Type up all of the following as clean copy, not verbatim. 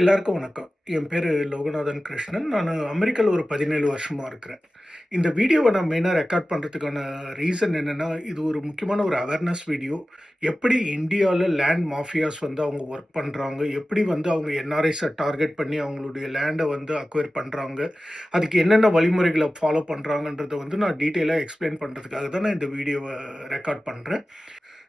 எல்லாருக்கும் வணக்கம். என் பேரு லோகநாதன் கிருஷ்ணன். நானு அமெரிக்கால ஒரு 17 வருஷமா இருக்கிறேன். இந்த வீடியோவ நான் மெயினா ரெக்கார்ட் பண்றதுக்கான ரீசன் என்னன்னா, இது ஒரு முக்கியமான ஒரு அவேர்னஸ் வீடியோ. எப்படி இந்தியால லேண்ட் மாஃபியாஸ் வந்து அவங்க வொர்க் பண்றாங்க? எப்படி வந்து அவங்க என்ஆர்ஐஸ டார்கெட் பண்ணி அவங்களுடைய லேண்ட வந்து அக்வைர் பண்றாங்க? அதுக்கு என்னென்ன வழிமுறைகள ஃபாலோ பண்றாங்கன்றத வந்து நான் டீட்டெயிலா எக்ஸ்பிளைன் பண்றதுக்காக தான் நான் இந்த வீடியோவ ரெக்கார்ட் பண்றேன்.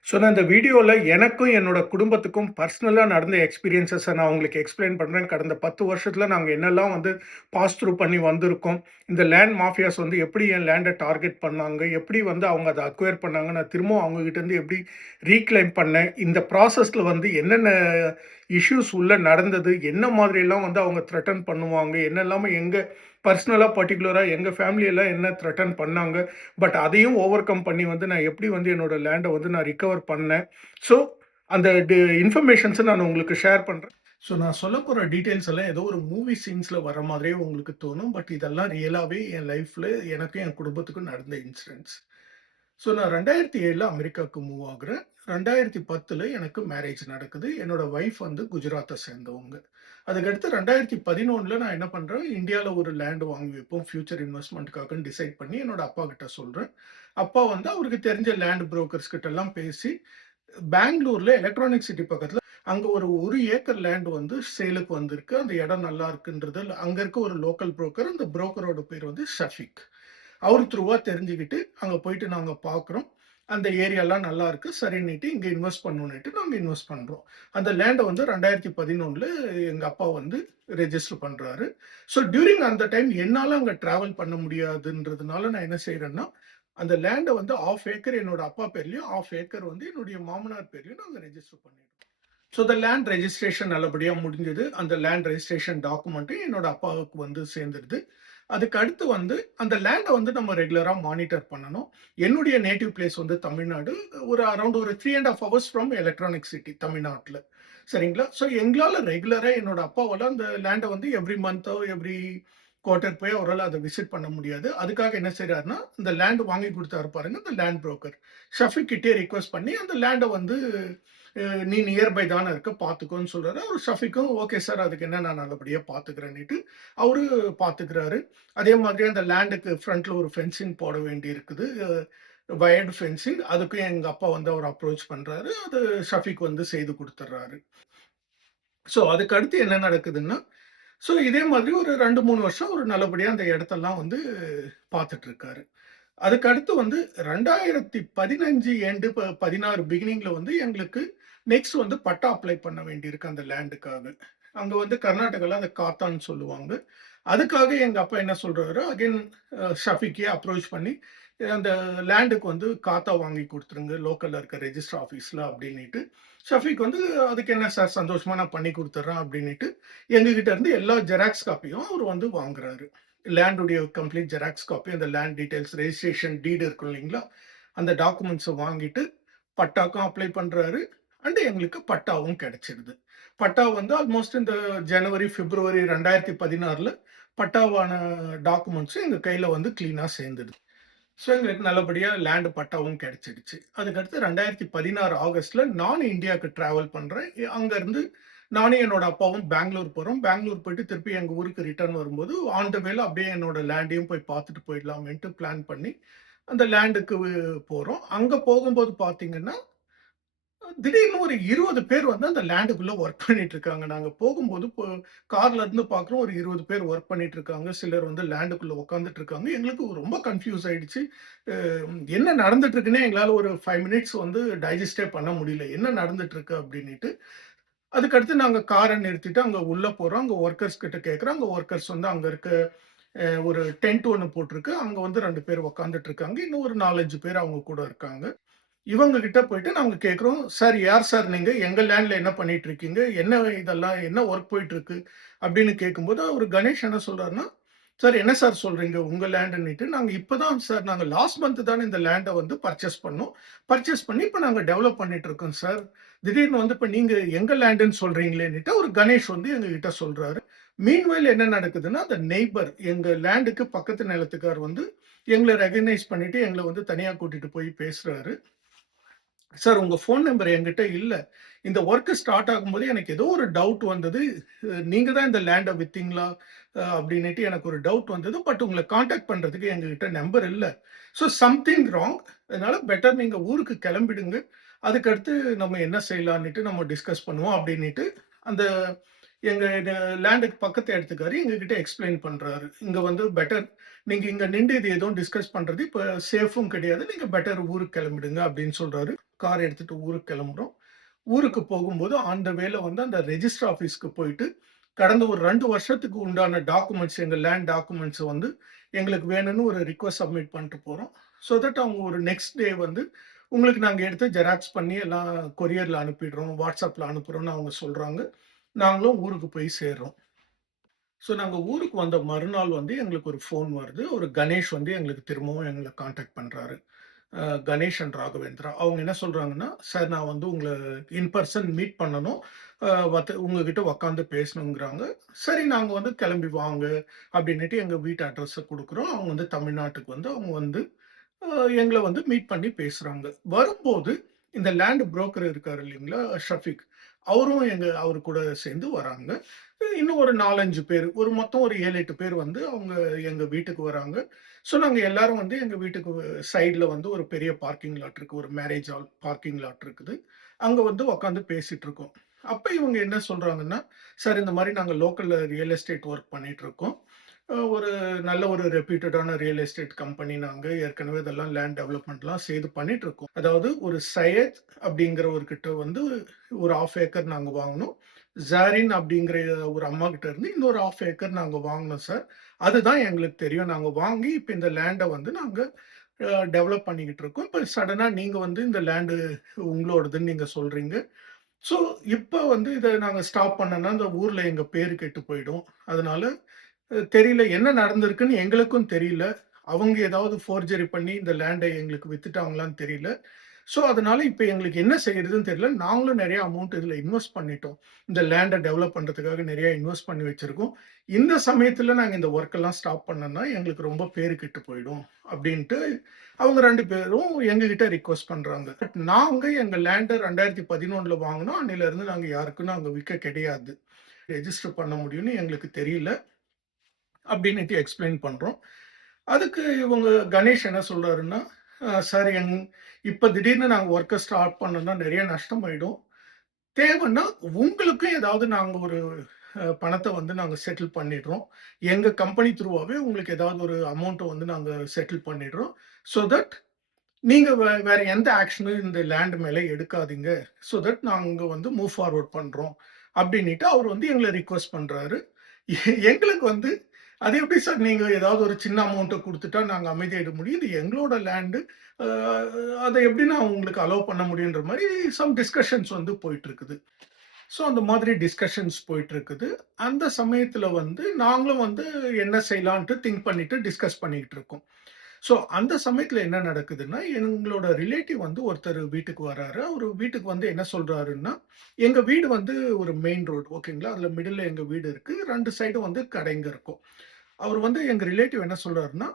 ஸோ, நான் இந்த வீடியோல எனக்கும், என்னோட குடும்பத்துக்கும் பர்சனலா நடந்த எக்ஸ்பீரியன்ஸஸ நான் உங்களுக்கு எக்ஸ்பிளைன் பண்றேன். கடந்த 10 வருஷத்துல நாங்க என்னெல்லாம் வந்து பாஸ் த்ரூ பண்ணி வந்திருக்கோம். இந்த லேண்ட் மாஃபியாஸ் வந்து எப்படி என் லேண்ட டார்கெட் பண்ணாங்க, எப்படி வந்து அவங்க அத அக்வயர் பண்ணாங்க, நான் திரும்பவும் அவங்க கிட்டேருந்து எப்படி ரீக்ளைம் பண்ணேன். இந்த ப்ராசஸ்ல வந்து என்னென்ன இஷ்யூஸ் உள்ள நடந்தது, என்ன மாதிரியெல்லாம் வந்து அவங்க த்ரெட்டன் பண்ணுவாங்க, என்னெல்லாம எங்க பர்சனலா பர்ட்டிகுலரா எங்க ஃபேமிலி எல்லாம் என்ன த்ரெட்டன் பண்ணாங்க. பட் அதையும் ஓவர் கம் பண்ணி வந்து நான் எப்படி வந்து என்னோட லேண்ட வந்து நான் ரிகவர் பண்ணேன். ஸோ, அந்த இன்ஃபர்மேஷன்ஸ நான் உங்களுக்கு ஷேர் பண்றேன். ஸோ, நான் சொல்லப்போற டீட்டெயில்ஸ் எல்லாம் ஏதோ ஒரு மூவி சீன்ஸ்ல வர மாதிரியே உங்களுக்கு தோணும். பட் இதெல்லாம் ரியலாவே என் லைஃப்ல எனக்கும் என் குடும்பத்துக்கும் நடந்த இன்சிடென்ட்ஸ். ஸோ, நான் 2007ல அமெரிக்காவுக்கு மூவ் ஆகுறேன். 2010ல எனக்கு மேரேஜ் நடக்குது. என்னோட ஒய்ஃப் வந்து குஜராத்த சேர்ந்தவங்க. அதுக்கடுத்து 2011ல நான் என்ன பண்றேன், இந்தியால ஒரு லேண்ட் வாங்கி வைப்போம் ஃபியூச்சர் இன்வெஸ்ட்மென்ட்க்காகன்னு டிசைட் பண்ணி என்னோட அப்பா கிட்ட சொல்றேன். அப்பா வந்து அவருக்கு தெரிஞ்ச லேண்ட் புரோக்கர்ஸ் கிட்டலாம் பேசி, பெங்களூர்ல எலக்ட்ரானிக் சிட்டி பக்கத்துல அங்க ஒரு 1 ஏக்கர் லேண்ட் வந்து சேலுக்கு வந்திருக்கு. அந்த இடம் நல்லா இருக்குன்றது அங்க இருக்க ஒரு லோக்கல் புரோக்கர். அந்த புரோக்கரோட பேர் வந்து ஷஃபீக். அவர் த்ரூவா தெரிஞ்சுக்கிட்டு அங்க போயிட்டு நாங்க பார்க்குறோம். அந்த ஏரியாலாம் நல்லா இருக்கு. சரின்னிட்டு இங்க இன்வெஸ்ட் பண்ணணும்னுட்டு நாங்க இன்வெஸ்ட் பண்றோம். அந்த லேண்ட வந்து 2011ல எங்க அப்பா வந்து ரெஜிஸ்டர் பண்றாரு. ஸோ டியூரிங் அந்த டைம் என்னால அங்க டிராவல் பண்ண முடியாதுன்றதுனால நான் என்ன செய்றேன்னா, அந்த லேண்ட வந்து 1/2 ஏக்கர் என்னோட அப்பா பேர்லயும், 1/2 ஏக்கர் வந்து என்னுடைய மாமனார் பேர்லயும் நாங்க ரெஜிஸ்டர் பண்ணிட்டோம். ஸோ த லேண்ட் ரெஜிஸ்ட்ரேஷன் நல்லபடியா முடிஞ்சது. அந்த லேண்ட் ரெஜிஸ்ட்ரேஷன் டாக்குமெண்ட்டும் என்னோட அப்பாவுக்கு வந்து சேர்ந்துருது. அதுக்கு அடுத்து வந்து அந்த லேண்ட வந்து நம்ம ரெகுலரா மானிட்டர் பண்ணணும். என்னுடைய நேட்டிவ் பிளேஸ் வந்து தமிழ்நாடு. ஒரு அரவுண்ட் ஒரு 3 1/2 ஹவர்ஸ் ஃப்ரம் எலக்ட்ரானிக் சிட்டி தமிழ்நாட்ல. சரிங்களா? ஸோ எங்களால ரெகுலரா என்னோட அப்பாவால அந்த லேண்ட வந்து எவ்ரி மந்த்தோ, எவ்ரி குவார்ட்டர் போய் அவரால அத விசிட் பண்ண முடியாது. அதுக்காக என்ன செய்றாருன்னா, இந்த லேண்ட் வாங்கி குடுத்தாரு பாருங்க, இந்த லேண்ட் புரோக்கர். ஷஃபீக் கிட்டயே ரிக்வெஸ்ட் பண்ணி அந்த லேண்ட வந்து நீ நியர்பை தானே இருக்க பார்த்துக்கோன்னு சொல்றாரு. அவரு ஷஃபீக்கும் ஓகே சார் அதுக்கு என்ன நான் நல்லபடியா பார்த்துக்கிறேன்னிட்டு, அவரு பார்த்துக்கிறாரு. அதே மாதிரி அந்த லேண்டுக்கு ஃப்ரண்ட்ல ஒரு ஃபென்சிங் போட வேண்டி இருக்குது. Wired fencing. அதுக்கும் எங்க அப்பா வந்து அவர அப்ரோச் பண்றாரு. அது ஷஃபீக் வந்து செய்து குடுத்துடுறாரு. ஸோ அதுக்கு அடுத்து என்ன நடக்குதுன்னா, ஸோ இதே மாதிரி ஒரு 2, 3 வருஷம் ஒரு நல்லபடியா அந்த இடத்தெல்லாம் வந்து பார்த்துட்டு இருக்காரு. அதுக்கு அடுத்து வந்து 2015 எண்டு 16 பிகினிங்ல வந்து எங்களுக்கு நெக்ஸ்ட் வந்து பட்டா அப்ளை பண்ண வேண்டியிருக்கு அந்த லேண்டுக்காக. அங்க வந்து கர்நாடகால அத காத்தான்னு சொல்லுவாங்க. அதுக்காக எங்க அப்பா என்ன சொல்றாரு, அகைன் ஷஃபீக்கயே அப்ரோச் பண்ணி, அந்த லேண்டுக்கு வந்து காத்தா வாங்கி குடுத்துருங்க, லோக்கல்ல இருக்க ரெஜிஸ்டர் ஆஃபீஸ்ல அப்டின்னிட்டு, ஷஃபீக் வந்து அதுக்கு என்ன சார் சந்தோஷமா நான் பண்ணி குடுத்துர்றேன் அப்டின்னிட்டு, எங்ககிட்ட இருந்து எல்லா ஜெராக்ஸ் காப்பியும் அவரு வந்து வாங்குறாரு. லேண்டுடைய கம்ப்ளீட் ஜெராக்ஸ் காப்பி, அந்த லேண்ட் டீட்டெயில்ஸ், ரெஜிஸ்ட்ரேஷன் டீட் இருக்கும் இல்லைங்களா? அந்த டாக்குமெண்ட்ஸ வாங்கிட்டு, பட்டாக்கும் அப்ளை பண்றாரு. அண்ட் எங்களுக்கு பட்டாவும் கிடைச்சிடுது. பட்டா வந்து ஆல்மோஸ்ட் இந்த ஜனவரி, பிப்ரவரி 2016ல பட்டாவான டாக்குமெண்ட்ஸும் எங்க கையில வந்து கிளீனா சேர்ந்துடுது. ஸோ எங்களுக்கு நல்லபடியா லேண்ட் பட்டாவும் கிடைச்சிடுச்சு. அதுக்கடுத்து 2016 ஆகஸ்ட்ல நானும் இந்தியாவுக்கு டிராவல் பண்றேன். அங்கருந்து நானும் என்னோட அப்பாவும் பெங்களூர் போறோம். பெங்களூர் போயிட்டு திருப்பி எங்க ஊருக்கு ரிட்டர்ன் வரும்போது, ஆன் த வேல அப்படியே என்னோட லேண்டையும் போய் பார்த்துட்டு போயிடலாமேன்ட்டு பிளான் பண்ணி, அந்த லேண்டுக்கு போறோம். அங்க போகும்போது பார்த்தீங்கன்னா, திடீர்னு ஒரு 20 பேர் வந்து அந்த லேண்டுக்குள்ள வொர்க் பண்ணிட்டு இருக்காங்க. நாங்க போகும்போது கார்ல இருந்து பார்க்குறோம் ஒரு 20 பேர் வொர்க் பண்ணிட்டு இருக்காங்க. சிலர் வந்து லேண்டுக்குள்ள உட்கார்ந்துட்டு இருக்காங்க. எங்களுக்கு ரொம்ப கன்ஃப்யூஸ் ஆயிடுச்சு. அ என்ன நடந்துட்டு இருக்குன்னே எங்களால ஒரு 5 மினிட்ஸ் வந்து டைஜஸ்டே பண்ண முடியல. என்ன நடந்துட்டு இருக்கு அப்டின்னிட்டு. அதுக்கடுத்து நாங்க கார நிறுத்திட்டு அங்க உள்ள போறோம். அங்க வொர்க்கர்ஸ் கிட்ட கேட்கிறோம். அங்க வொர்க்கர்ஸ் வந்து அங்க இருக்க ஒரு டென்ட் ஒண்ணு போட்டிருக்கு. அங்க வந்து 2 பேர் உட்கார்ந்துட்டு இருக்காங்க. இன்னும் ஒரு 4, 5 பேர் அவங்க கூட இருக்காங்க. இவங்க கிட்ட போயிட்டு நாங்க கேட்கிறோம், "சார் யார் சார் நீங்க? எங்க லேண்ட்ல என்ன பண்ணிட்டு இருக்கீங்க? என்ன இதெல்லாம் என்ன வொர்க் போயிட்டு இருக்கு?" அப்படின்னு கேட்கும்போது, அவரு கணேஷ் என்ன சொல்றாருன்னா, "சார் என்ன சார் சொல்றீங்க? உங்க லேண்டுன்னுட்டு, நாங்க இப்பதான் சார் நாங்க லாஸ்ட் மந்த் தானே இந்த லேண்ட வந்து பர்ச்சேஸ் பண்ணோம். பர்ச்சேஸ் பண்ணி இப்ப நாங்க டெவலப் பண்ணிட்டு இருக்கோம் சார். திடீர்னு வந்து இப்ப நீங்க எங்க லேண்டுன்னு சொல்றீங்களேன்னுட்டு" அவரு கணேஷ் வந்து எங்ககிட்ட சொல்றாரு. மீன்வைல் என்ன நடக்குதுன்னா, அந்த நெய்பர் எங்க லேண்டுக்கு பக்கத்து நிலத்துக்கார் வந்து எங்கள ரெகக்னைஸ் பண்ணிட்டு எங்கள வந்து தனியா கூட்டிட்டு போய் பேசுறாரு. சார் உங்க ஃபோன் நம்பர் என்கிட்ட இல்ல. இந்த வொர்க் ஸ்டார்ட் ஆகும்போது எனக்கு ஏதோ ஒரு டவுட் வந்தது. நீங்க தான் இந்த லேண்ட வித்தீங்களா? அப்டின்னுட்டு எனக்கு ஒரு டவுட் வந்தது. பட் உங்கள கான்டாக்ட் பண்றதுக்கு எங்ககிட்ட நம்பர் இல்ல. So something wrong. அதனால பெட்டர் நீங்க ஊருக்கு கெளம்பிடுங்க. அதுக்கடுத்து நம்ம என்ன செய்யலான்னுட்டு நம்ம டிஸ்கஸ் பண்ணுவோம் அப்டின்னுட்டு, அந்த எங்க லேண்டுக்கு பக்கத்து இடத்துக்காரு எங்ககிட்ட எக்ஸ்ப்ளைன் பண்றாரு. இங்க வந்து பெட்டர் நீங்க இங்க நிண்டு இது எதுவும் டிஸ்கஸ் பண்றது இப்ப சேஃப்பும் கிடையாது. நீங்க பெட்டர் ஊருக்கு கெளம்பிடுங்க அப்டின்னு சொல்றாரு. கார் எடுத்துட்டு ஊருக்கு கெளம்புறோம். ஊருக்கு போகும்போது ஆன் த வேல வந்து அந்த ரெஜிஸ்டர் ஆஃபீஸ்க்கு போயிட்டு, கடந்த ஒரு 2 வருஷத்துக்கு உண்டான டாக்குமெண்ட்ஸ் எங்க லேண்ட் டாக்குமெண்ட்ஸ வந்து எங்களுக்கு வேணும்னு ஒரு ரிக்வெஸ்ட் சப்மிட் பண்ணிட்டு போறோம். ஸோ தட் அவங்க ஒரு நெக்ஸ்ட் டே வந்து உங்களுக்கு நாங்க எடுத்து ஜெராக்ஸ் பண்ணி எல்லாம் கொரியர்ல அனுப்பிடுறோம், WhatsAppல அனுப்புறோம்னு அவங்க சொல்றாங்க. நாங்களும் ஊருக்கு போய் சேர்றோம். ஸோ நாங்க ஊருக்கு வந்த மறுநாள் வந்து எங்களுக்கு ஒரு ஃபோன் வருது. ஒரு கணேஷ் வந்து எங்களுக்கு திரும்பவும் எங்கள கான்டாக்ட் பண்றாரு. கணேஷ் அண்ட் ராகவேந்திரா. அவங்க என்ன சொல்றாங்கன்னா, "சார் நான் வந்து உங்கள இன் பெர்சன் மீட் பண்ணணும். உங்ககிட்ட உட்காந்து பேசணுங்கிறாங்க." சரி நாங்க வந்து கிளம்பி வாங்க அப்படின்னுட்டு எங்க வீட்டு அட்ரஸ குடுக்குறோம். அவங்க வந்து தமிழ்நாட்டுக்கு வந்து அவங்க வந்து எங்கள வந்து மீட் பண்ணி பேசுறாங்க. வரும்போது இந்த லேண்ட் புரோக்கர் இருக்காரு இல்லைங்களா? ஷஃபீக். அவரு கூட சேர்ந்து வராங்க. இன்னும் ஒரு 4, 5 பேரு. ஒரு மொத்தம் ஒரு 7, 8 பேர் வந்து அவங்க எங்க வீட்டுக்கு வராங்க. ஸோ நாங்க எல்லாரும் வந்து எங்க வீட்டுக்கு சைட்ல வந்து ஒரு பெரிய பார்க்கிங் லாட் இருக்கு. ஒரு மேரேஜ் ஹால் பார்க்கிங் லாட் இருக்குது. அங்க வந்து உட்காந்து பேசிட்டு இருக்கோம். அப்ப இவங்க என்ன சொல்றாங்கன்னா, "சார் இந்த மாரி நாங்க லோக்கல்ல ரியல் எஸ்டேட் ஒர்க் பண்ணிட்டு இருக்கோம். ஒரு நல்ல ஒரு ரெப்யூட்டடான ரியல் எஸ்டேட் கம்பெனி நாங்க. ஏற்கனவே இதெல்லாம் லேண்ட் டெவலப்மெண்ட்லாம் செய்து பண்ணிட்டு இருக்கோம். அதாவது ஒரு சையத் அப்படிங்கிறவர்கிட்ட வந்து ஒரு 1/2 ஏக்கர் நாங்க வாங்குனோம். ஜாரின் அப்படிங்கிற ஒரு அம்மாகிட்ட இருந்து இன்னொரு 1/2 ஏக்கர் நாங்க வாங்குனோம் சார். அதுதான் எங்களுக்கு தெரியும். நாங்க வாங்கி இப்ப இந்த லேண்ட வந்து நாங்க டெவலப் பண்ணிக்கிட்டு இருக்கோம். இப்ப சடனா நீங்க வந்து இந்த லேண்டு உங்களோடதுன்னு நீங்க சொல்றீங்க. ஸோ இப்ப வந்து இத நாங்க ஸ்டாப் பண்ணோம்னா, இந்த ஊர்ல எங்க பேரு கெட்டு போயிடும். அதனால தெரியல. என்ன நடந்திருக்குன்னு எங்களுக்கும் தெரியல. அவங்க ஏதாவது ஃபோர்ஜரி பண்ணி இந்த லேண்ட எங்களுக்கு வித்துட்டாங்களான்னு தெரியல. ஸோ, அதனால இப்ப எங்களுக்கு என்ன செய்றதுன்னு தெரியல. நாங்களும் நெறைய அமௌண்ட் இதுல இன்வெஸ்ட் பண்ணிட்டோம். இந்த லேண்ட டெவலப் பண்றதுக்காக நெறைய இன்வெஸ்ட் பண்ணி வச்சிருக்கோம். இந்த சமயத்துல நாங்க இந்த வொர்க் எல்லாம் ஸ்டாப் பண்ணோம்னா, எங்களுக்கு ரொம்ப பேரு கெட்டு போயிடும். அப்டின்ட்டு அவங்க 2 பேரும் எங்ககிட்ட ரிக்வெஸ்ட் பண்றாங்க. பட் நாங்க எங்க லேண்ட 2011ல வாங்குனோம். அன்னையிலருந்து நாங்க யாருக்கும் நாங்க விக்க கிடையாது. ரெஜிஸ்டர் பண்ண முடியும்னு எங்களுக்கு தெரியல. அப்டின்னுட்டு எக்ஸ்ப்ளைன் பண்றோம். அதுக்கு இவங்க கணேஷ் என்ன சொல்றாருன்னா, சார் இப்ப திடீர்னு நாங்க வொர்க்க ஸ்டார்ட் பண்ணோம்னா நெறைய நஷ்டமாயிடும். தேவைன்னா உங்களுக்கும் ஏதாவது நாங்க ஒரு பணத்த வந்து நாங்க செட்டில் பண்ணிடுறோம். எங்க கம்பெனி த்ரூவாவே உங்களுக்கு ஏதாவது ஒரு அமௌண்ட்ட வந்து நாங்க செட்டில் பண்ணிடுறோம். சோ தட் நீங்க வேற எந்த ஆக்ஷனும் இந்த லேண்ட் மேல எடுக்காதீங்க. சோ தட் நாங்க வந்து மூவ் ஃபார்வர்ட் பண்றோம். அப்டின்னிட்டு அவரு வந்து எங்கள ரிக்வெஸ்ட் பண்றாரு. எங்களுக்கு வந்து அது எப்படி சார் நீங்க ஏதாவது ஒரு சின்ன அமௌண்ட்ட குடுத்துட்டா நாங்க அமைதியாயிட முடியும். இது எங்களோட லேண்டு. அ அத எப்படி நான் உங்களுக்கு அலோவ் பண்ண முடியுன்ற மாரி சம் டிஸ்கஷன்ஸ் வந்து போயிட்டு இருக்குது. ஸோ அந்த மாதிரி டிஸ்கஷன்ஸ் போயிட்டு இருக்குது. அந்த சமயத்துல வந்து நாங்களும் வந்து என்ன செய்யலான்ட்டு திங்க் பண்ணிட்டு டிஸ்கஸ் பண்ணிக்கிட்டு இருக்கோம். ஸோ அந்த சமயத்துல என்ன நடக்குதுன்னா, எங்களோட ரிலேட்டிவ் வந்து ஒருத்தர் வீட்டுக்கு வராரு. அவரு வீட்டுக்கு வந்து என்ன சொல்றாருன்னா, எங்க வீடு வந்து ஒரு மெயின் ரோடு ஓகேங்களா? அதுல மிடில்ல எங்க வீடு இருக்கு. 2 சைடும் வந்து கடைங்க இருக்கும். அவரு வந்து எங்க ரிலேட்டிவ் என்ன சொல்றாருன்னா,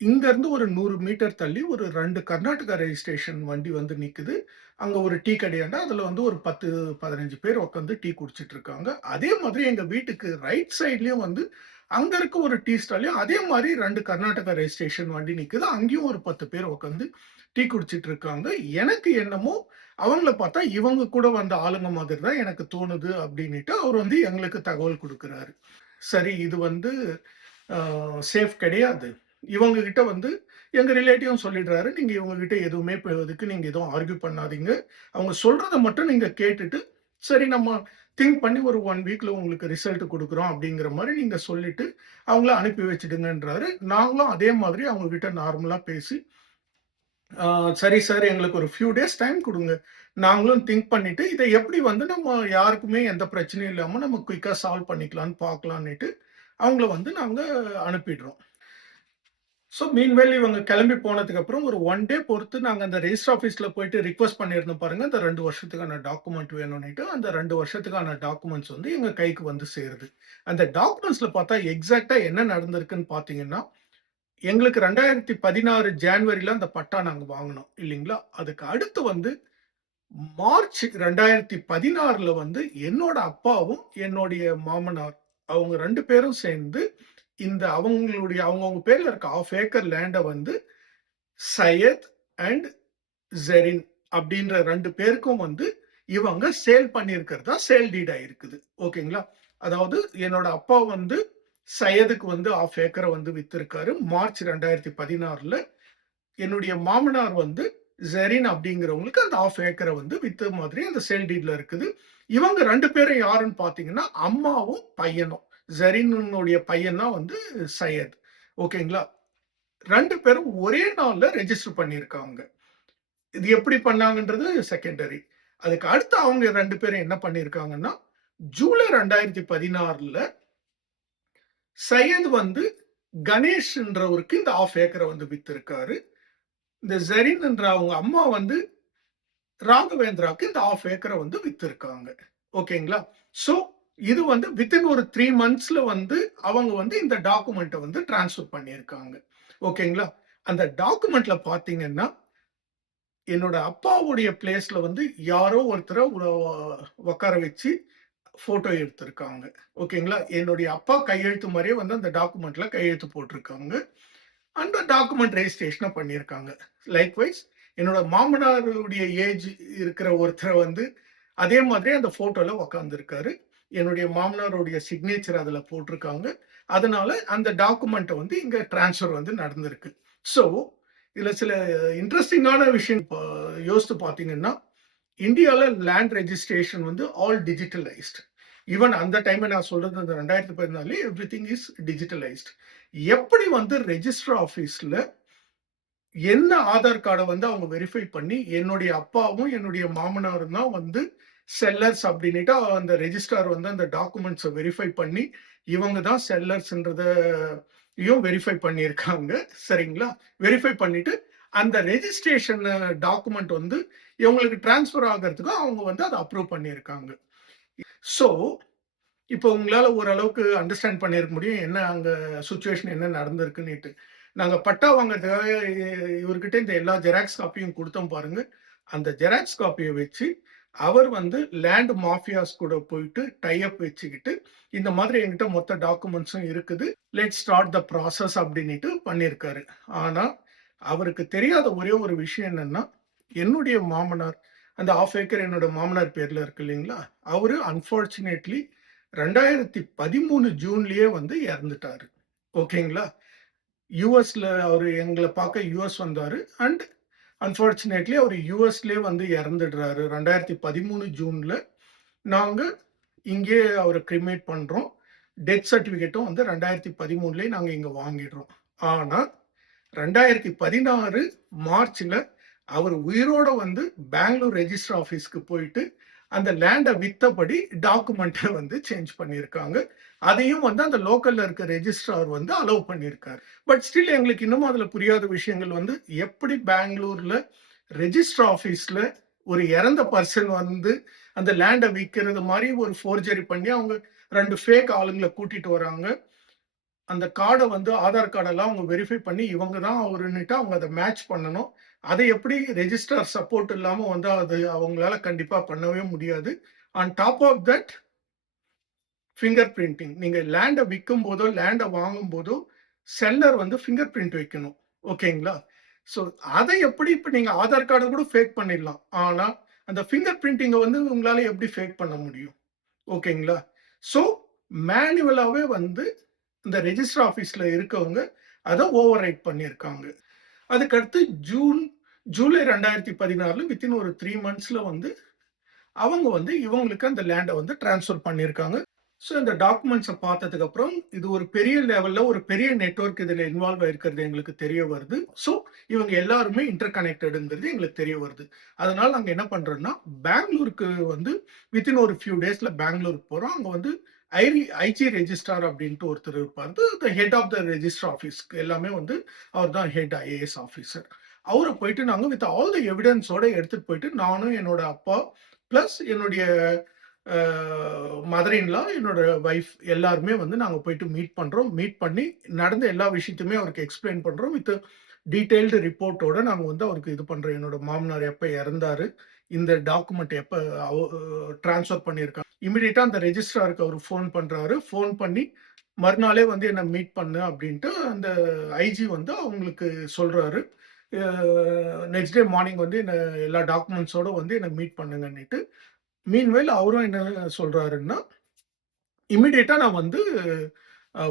இங்கருந்து ஒரு 100 மீட்டர் தள்ளி ஒரு 2 கர்நாடகா ரெஜிஸ்ட்ரேஷன் வண்டி வந்து நிக்குது. அங்க ஒரு டீ கடையாண்ட அதுல வந்து ஒரு 10, 15 பேர் உட்கார்ந்து டீ குடிச்சிட்டு இருக்காங்க. அதே மாதிரி எங்க வீட்டுக்கு ரைட் சைட்லயும் வந்து அங்க இருக்க ஒரு டீ ஸ்டால்லயும் அதே மாரி 2 கர்நாடகா ரெஜிஸ்ட்ரேஷன் வண்டி நிக்குது. அங்கேயும் ஒரு 10 பேர் உட்கார்ந்து டீ குடிச்சிட்டு இருக்காங்க. எனக்கு என்னமோ அவங்கள பார்த்தா இவங்க கூட வந்த ஆளுங்க மாதிரி தான் எனக்கு தோணுது அப்டின்னுட்டு அவரு வந்து எங்களுக்கு தகவல் குடுக்குறாரு. சரி இது வந்து அ சேஃப் கிடையாது. இவங்க கிட்ட வந்து எங்க ரிலேட்டிவும் சொல்லிடுறாரு. நீங்க இவங்க கிட்ட எதுவுமே இப்போதைக்கு நீங்க எதுவும் ஆர்க்யூ பண்ணாதீங்க. அவங்க சொல்றத மட்டும் நீங்க கேட்டுட்டு, சரி நம்ம திங்க் பண்ணி ஒரு 1 வீக்ல உங்களுக்கு ரிசல்ட் குடுக்குறோம் அப்படிங்கிற மாரி நீங்க சொல்லிட்டு, அவங்கள அனுப்பி வச்சுடுங்கன்றாரு. நாங்களும் அதே மாதிரி அவங்க கிட்ட நார்மலா பேசி, சரி சார் எங்களுக்கு ஒரு ஃபியூ டேஸ் டைம் குடுங்க. நாங்களும் திங்க் பண்ணிட்டு, இத எப்படி வந்து நம்ம யாருக்குமே எந்த பிரச்சனையும் இல்லாம நம்ம குயிக்கா சால்வ் பண்ணிக்கலான்னு பார்க்கலான்னிட்டு, அவங்கள வந்து நாங்க அனுப்பிடுறோம். ஸோ மீன்வேல் இவங்க கிளம்பி போனதுக்கப்புறம் ஒரு 1 டே பொறுத்து நாங்க அந்த ரெஜிஸ்டர் ஆஃபீஸ்ல போயிட்டு ரிக்வெஸ்ட் பண்ணியிருந்தோம் பாருங்க. அந்த 2 வருஷத்துக்கான டாக்குமெண்ட் வேணும்னுட்டு. அந்த 2 வருஷத்துக்கான டாக்குமெண்ட்ஸ் வந்து எங்க கைக்கு வந்து சேருது. அந்த டாக்குமெண்ட்ஸ்ல பார்த்தா எக்ஸாக்ட்டா என்ன நடந்திருக்குன்னு பார்த்தீங்கன்னா, எங்களுக்கு 2016 ஜான்வரில அந்த பட்டா நாங்க வாங்குனோம் இல்லீங்களா? அதுக்கு அடுத்து வந்து மார்ச் 2016ல வந்து என்னோட அப்பாவும், என்னுடைய மாமனார் அவங்க 2 பேரும் சேர்ந்து இந்த அவங்களுடைய அவங்கவங்க பேர்ல இருக்க 1/2 ஏக்கர் லேண்ட வந்து சையத் அண்ட் ஜெரின் அப்படின்ற 2 பேருக்கும் வந்து இவங்க சேல் பண்ணியிருக்கிறதா சேல் டீட் ஆயிருக்குது. ஓகேங்களா? அதாவது என்னோட அப்பா வந்து சையதுக்கு வந்து 1/2 ஏக்கர வந்து வித்திருக்காரு. மார்ச் 2016ல. என்னுடைய மாமனார் வந்து ஜெரின் அப்படிங்கிறவங்களுக்கு அந்த 1/2 ஏக்கர வந்து வித்த மாதிரி அந்த சேல் டீட்ல இருக்குது. இவங்க 2 பேரும் யாருன்னு பார்த்தீங்கன்னா, அம்மாவும், பையனும். ஜெரினுடைய பையன் தான் வந்து சையத். ஓகேங்களா? 2 பேரும் ஒரே நாள்ல ரெஜிஸ்டர் பண்ணியிருக்காங்க. இது எப்படி பண்ணாங்கன்றது செகண்டரி. அதுக்கு அடுத்து அவங்க 2 பேரும் என்ன பண்ணியிருக்காங்கன்னா, ஜூலை 2016ல சையத் வந்து கணேஷ்ன்றவருக்கு இந்த 1/2 ஏக்கர வந்து வித்திருக்காரு. இந்த ஜெரின் என்ற அவங்க அம்மா வந்து ராகவேந்திராவுக்கு இந்த 1/2 ஏக்கர வந்து வித்திருக்காங்க. ஓகேங்களா? சோ இது வந்து வித்தின் ஒரு 3 மந்த்ஸ்ல வந்து அவங்க வந்து இந்த டாக்குமெண்ட்ட வந்து டிரான்ஸ்ஃபர் பண்ணியிருக்காங்க. ஓகேங்களா? அந்த டாக்குமெண்ட்ல பார்த்தீங்கன்னா, என்னோட அப்பாவுடைய பிளேஸ்ல வந்து யாரோ ஒருத்தர உட்கார வச்சு ஃபோட்டோ எடுத்திருக்காங்க. ஓகேங்களா? என்னுடைய அப்பா கையெழுத்து மாரியே வந்து அந்த டாக்குமெண்ட்ல கையெழுத்து போட்டிருக்காங்க. அந்த டாக்குமெண்ட் ரெஜிஸ்ட்ரேஷன பண்ணியிருக்காங்க. லைக்வைஸ் என்னோட மாமனாருடைய ஏஜ் இருக்கிற ஒருத்தர் வந்து அதே மாதிரி அந்த ஃபோட்டோல உட்கார்ந்திருக்காரு. என்னுடைய மாமனாருடைய சிக்னேச்சர் அதுல போட்டிருக்காங்க. அதனால அந்த டாக்குமெண்ட்ட வந்து இங்க ட்ரான்ஸ்ஃபர் வந்து நடந்திருக்கு. ஸோ, இதுல சில இன்ட்ரஸ்டிங்கான விஷயம் யோசித்து பார்த்தீங்கன்னா, இந்தியால லேண்ட் ரெஜிஸ்ட்ரேஷன் வந்து ஆல் டிஜிட்டலைஸ்ட். ஈவன் அந்த டைம்ல நான் சொல்றது அந்த 2014 எவ்ரிதிங் இஸ் டிஜிட்டலைஸ்ட். எப்படி வந்து ரெஜிஸ்டர் ஆபீஸ்ல என்ன ஆதார் கார்ட வந்து அவங்க வெரிஃபை பண்ணி, என்னுடைய அப்பாவும், என்னுடைய மாமனாரும் தான் வந்து செல்லர்ஸ் அப்படின்னுட்டு அந்த ரெஜிஸ்ட்ரார் வந்து அந்த டாக்குமெண்ட்ஸ வெரிஃபை பண்ணி, இவங்க தான் செல்லர்ஸ்ன்றதையும் வெரிஃபை பண்ணியிருக்காங்க. சரிங்களா? வெரிஃபை பண்ணிட்டு, அந்த ரெஜிஸ்ட்ரேஷன் டாக்குமெண்ட் வந்து இவங்களுக்கு டிரான்ஸ்ஃபர் ஆகறதுக்கு அவங்க வந்து அத அப்ரூவ் பண்ணியிருக்காங்க. ஸோ, இப்போ உங்களால ஓரளவுக்கு அண்டர்ஸ்டாண்ட் பண்ணியிருக்க முடியும். என்ன அங்க சிச்சுவேஷன் என்ன நடந்திருக்குன்னுட்டு. நாங்க பட்டா வாங்குறதுக்காக இவர்கிட்ட இந்த எல்லா ஜெராக்ஸ் காப்பியும் குடுத்தோம் பாருங்க. அந்த ஜெராக்ஸ் காப்பிய வச்சு, அவர் வந்து லேண்ட் மாஃபியாஸ் கூட போயிட்டு டை அப் வச்சுக்கிட்டு, இந்த மாதிரி என்கிட்ட மொத்த டாக்குமெண்ட்ஸும் இருக்குது. லெட்ஸ் ஸ்டார்ட் த ப்ராசஸ் அப்டின்னிட்டு பண்ணியிருக்காரு. ஆனா, அவருக்கு தெரியாத ஒரே ஒரு விஷயம் என்னன்னா, என்னுடைய மாமனார் அந்த 1/2 ஏக்கர் என்னோட மாமனார் பேர்ல இருக்கு இல்லைங்களா? அவரு அன்பார்ச்சுனேட்லி 2013 ஜூன்லயே வந்து இறந்துட்டாரு. ஓகேங்களா? யுஎஸ்ல அவரு எங்கள பார்க்க யுஎஸ் வந்தாரு. அண்ட் அன்பார்ச்சுனேட்லி அவரு யுஎஸ்லயே வந்து இறந்துடுறாரு. 2013 ஜூன்ல. நாங்க இங்கேயே அவர கிரிமேட் பண்றோம். டெத் சர்டிபிகேட்டும் வந்து 2013லயே நாங்க இங்க வாங்கிடுறோம். ஆனா 2016 மார்ச்ல அவர் உயிரோட வந்து பெங்களூர் ரெஜிஸ்டர் ஆபீஸ்க்கு போயிட்டு அந்த லேண்ட வித்தபடி டாக்குமெண்ட்ட வந்து சேஞ்ச் பண்ணியிருக்காங்க. அதையும் வந்து அந்த லோக்கல்ல இருக்க ரெஜிஸ்ட்ரார் வந்து அலோவ் பண்ணியிருக்காரு. பட் ஸ்டில் எங்களுக்கு இன்னமும் அதுல புரியாத விஷயங்கள் வந்து எப்படி பெங்களூர்ல ரெஜிஸ்டர் ஆபீஸ்ல ஒரு இறந்த பர்சன் வந்து அந்த லேண்ட விக்கிறது மாரி ஒரு ஃபோர்ஜரி பண்ணி அவங்க 2 ஃபேக் ஆளுங்கள கூட்டிட்டு வராங்க. அந்த கார்ட வந்து ஆதார் கார்டெல்லாம் அவங்க வெரிஃபை பண்ணி இவங்க தான் அவருன்னுட்டு அவங்க அத மேட்ச் பண்ணணும். அதை எப்படி ரெஜிஸ்ட்ரார் சப்போர்ட் இல்லாம வந்து அது அவங்களால கண்டிப்பா பண்ணவே முடியாது. On top of that finger printing. நீங்க லேண்ட விக்கும்போதோ, லேண்ட வாங்கும்போதோ, செல்லர் வந்து ஃபிங்கர் பிரிண்ட் வைக்கணும். ஓகேங்களா? ஸோ அத எப்படி இப்ப நீங்க ஆதார் கார்ட கூட ஃபேக் பண்ணிடலாம். ஆனா, அந்த ஃபிங்கர் பிரிண்டிங்க வந்து உங்களால எப்படி ஃபேக் பண்ண முடியும்? ஓகேங்களா? ஸோ மேனுவலாவே வந்து இந்த ரெஜிஸ்டர் ஆபீஸ்ல இருக்கவங்க அத ஓவர் ரைட் பண்ணியிருக்காங்க. அதுக்கடுத்து ஜூலை 2016 வித்தின் ஒரு 3 மந்த்ஸ்ல வந்து அவங்க வந்து இவங்களுக்கு அந்த லேண்ட வந்து டிரான்ஸ்ஃபர் பண்ணியிருக்காங்க. ஸோ இந்த டாக்குமெண்ட்ஸ பார்த்ததுக்கு அப்புறம், இது ஒரு பெரிய லெவல்ல ஒரு பெரிய நெட்வொர்க் இதுல இன்வால்வ் ஆயிருக்கிறது எங்களுக்கு தெரிய வருது. ஸோ இவங்க எல்லாருமே இன்டர் கனெக்டட்ங்கிறது எங்களுக்கு தெரிய வருது. அதனால நாங்க என்ன பண்றோம்னா, பெங்களூருக்கு வந்து வித்தின் ஒரு ஃபியூ டேஸ்ல பெங்களூருக்கு போறோம். அங்க வந்து ஐஜி ரெஜிஸ்ட்ரார் அப்படின்ட்டு ஒருத்தர் இருப்பாரு. The head of the register ஆஃபீஸ்க்கு எல்லாமே வந்து அவர் தான் ஹெட் ஐஏஎஸ் ஆஃபீசர். அவர போயிட்டு நாங்க வித் ஆல் த எவிடன்ஸோட எடுத்துட்டு போயிட்டு நானும் என்னோட அப்பா பிளஸ் என்னுடைய மதர் இன் லா, என்னோட வைஃப் எல்லாருமே வந்து நாங்க போயிட்டு மீட் பண்றோம். மீட் பண்ணி நடந்த எல்லா விஷயத்தையுமே அவருக்கு எக்ஸ்பிளைன் பண்றோம். வித் டீட்டெயில்டு ரிப்போர்ட்டோட நாங்க வந்து அவருக்கு இது பண்றோம். என்னோட மாமனார் எப்ப இறந்தாரு? இந்த டாக்குமெண்ட் எப்ப ட்ரான்ஸ்ஃபர் பண்ணியிருக்காங்க. இமிடியேட்டா அந்த ரெஜிஸ்ட்ராருக்கு அவரு ஃபோன் பண்றாரு. ஃபோன் பண்ணி மறுநாளே வந்து என்ன மீட் பண்ணு அப்படின்ட்டு அந்த ஐஜி வந்து அவங்களுக்கு சொல்றாரு. அ நெக்ஸ்ட் டே மார்னிங் வந்து என்ன எல்லா டாக்குமெண்ட்ஸோட வந்து என்ன மீட் பண்ணுங்கன்னிட்டு. மீன்வைல் அவரும் என்ன சொல்றாருன்னா, இமிடியேட்டா நான் வந்து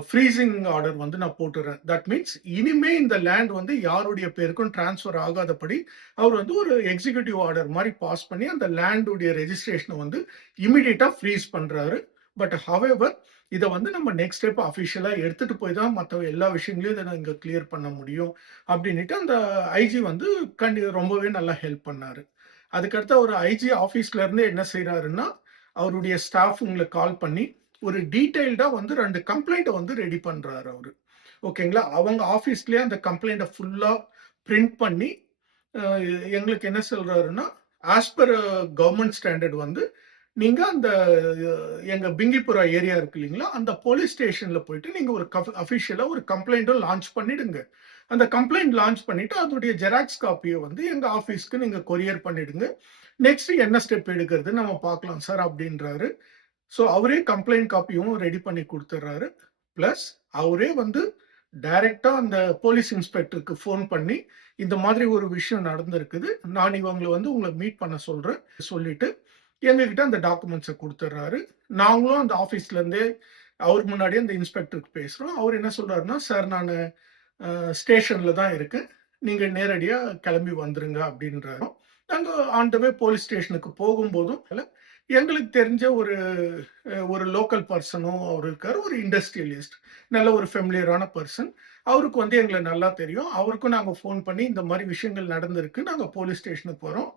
ஃப்ரீசிங் ஆர்டர் வந்து நான் போட்டுறேன். தட் மீன்ஸ் இனிமே இந்த லேண்ட் வந்து யாருடைய பேருக்கும் ட்ரான்ஸ்ஃபர் ஆகாதபடி அவர் வந்து ஒரு எக்ஸிக்யூட்டிவ் ஆர்டர் மாரி பாஸ் பண்ணி அந்த லேண்டுடைய ரெஜிஸ்ட்ரேஷன வந்து இமிடியேட்டா ஃப்ரீஸ் பண்றாரு. பட் ஹவெவர் இத வந்து நம்ம நெக்ஸ்ட் ஸ்டெப் அஃபிஷியலா எடுத்துட்டு போய் தான் மத்த எல்லா விஷயங்களையும் இத நான் இங்க கிளியர் பண்ண முடியும். அப்டின்னுட்டு அந்த ஐஜி வந்து ரொம்பவே நல்லா ஹெல்ப் பண்ணாரு. அதுக்கடுத்து அவரு ஐஜி ஆஃபீஸ்ல இருந்து என்ன செய்றாருன்னா, அவருடைய ஸ்டாஃப்ங்களுக்கு கால் பண்ணி ஒரு டீட்டெயில்டா வந்து 2 கம்ப்ளைண்ட்ட வந்து ரெடி பண்றாரு அவரு. ஓகேங்களா? அவங்க ஆஃபீஸ்லயே அந்த கம்ப்ளைண்ட்ட ஃபுல்லா பிரிண்ட் பண்ணி, அ எங்களுக்கு என்ன சொல்றாருன்னா, ஆஸ் பெர் கவர்ன்மென்ட் ஸ்டாண்டர்ட் வந்து, நீங்க அந்த எங்க பிங்கிபுரா ஏரியா இருக்கு இல்லீங்களா? அந்த போலீஸ் ஸ்டேஷன்ல போயிட்டு நீங்க ஒரு அஃபிஷியலா ஒரு கம்ப்ளைண்ட்டும் லான்ச் பண்ணிடுங்க. அந்த கம்ப்ளைண்ட் லான்ச் பண்ணிட்டு, அதோடைய ஜெராக்ஸ் காப்பிய வந்து எங்க ஆஃபீஸ்க்கு நீங்க கொரியர் பண்ணிடுங்க. நெக்ஸ்ட் என்ன ஸ்டெப் எடுக்கிறதுன்னு நம்ம பார்க்கலாம் சார் அப்டின்றாரு. ஸோ அவரே கம்ப்ளைண்ட் காப்பியும் ரெடி பண்ணி குடுத்துடுறாரு. பிளஸ் அவரே வந்து டைரக்ட்டா அந்த போலீஸ் இன்ஸ்பெக்டருக்கு ஃபோன் பண்ணி, இந்த மாதிரி ஒரு விஷயம் நடந்திருக்குது. நான் இவங்கள வந்து உங்கள மீட் பண்ண சொல்றேன். சொல்லிட்டு எங்ககிட்ட அந்த டாக்குமெண்ட்ஸ குடுத்துடுறாரு. நாங்களும் அந்த ஆஃபீஸ்ல இருந்தே அவர் முன்னாடியே அந்த இன்ஸ்பெக்டருக்கு பேசுறோம். அவரு என்ன சொல்றாருன்னா, "சார் நானு ஸ்டேஷன்ல தான் இருக்கேன். நீங்க நேரடியா கிளம்பி வந்துருங்க" அப்படின்றாரு. நாங்க ஆன் த வே போலீஸ் ஸ்டேஷனுக்கு போகும்போதும் எங்களுக்கு தெரிஞ்ச ஒரு லோக்கல் பெர்சனும் அவரு இருக்காரு. ஒரு இண்டஸ்ட்ரியலிஸ்ட். நல்ல ஒரு ஃபெமிலியரான பெர்சன். அவருக்கு வந்து எங்கள நல்லா தெரியும். அவருக்கும் நாங்க ஃபோன் பண்ணி, இந்த மாரி விஷயங்கள் நடந்திருக்கு. நாங்க போலீஸ் ஸ்டேஷனுக்கு போறோம்.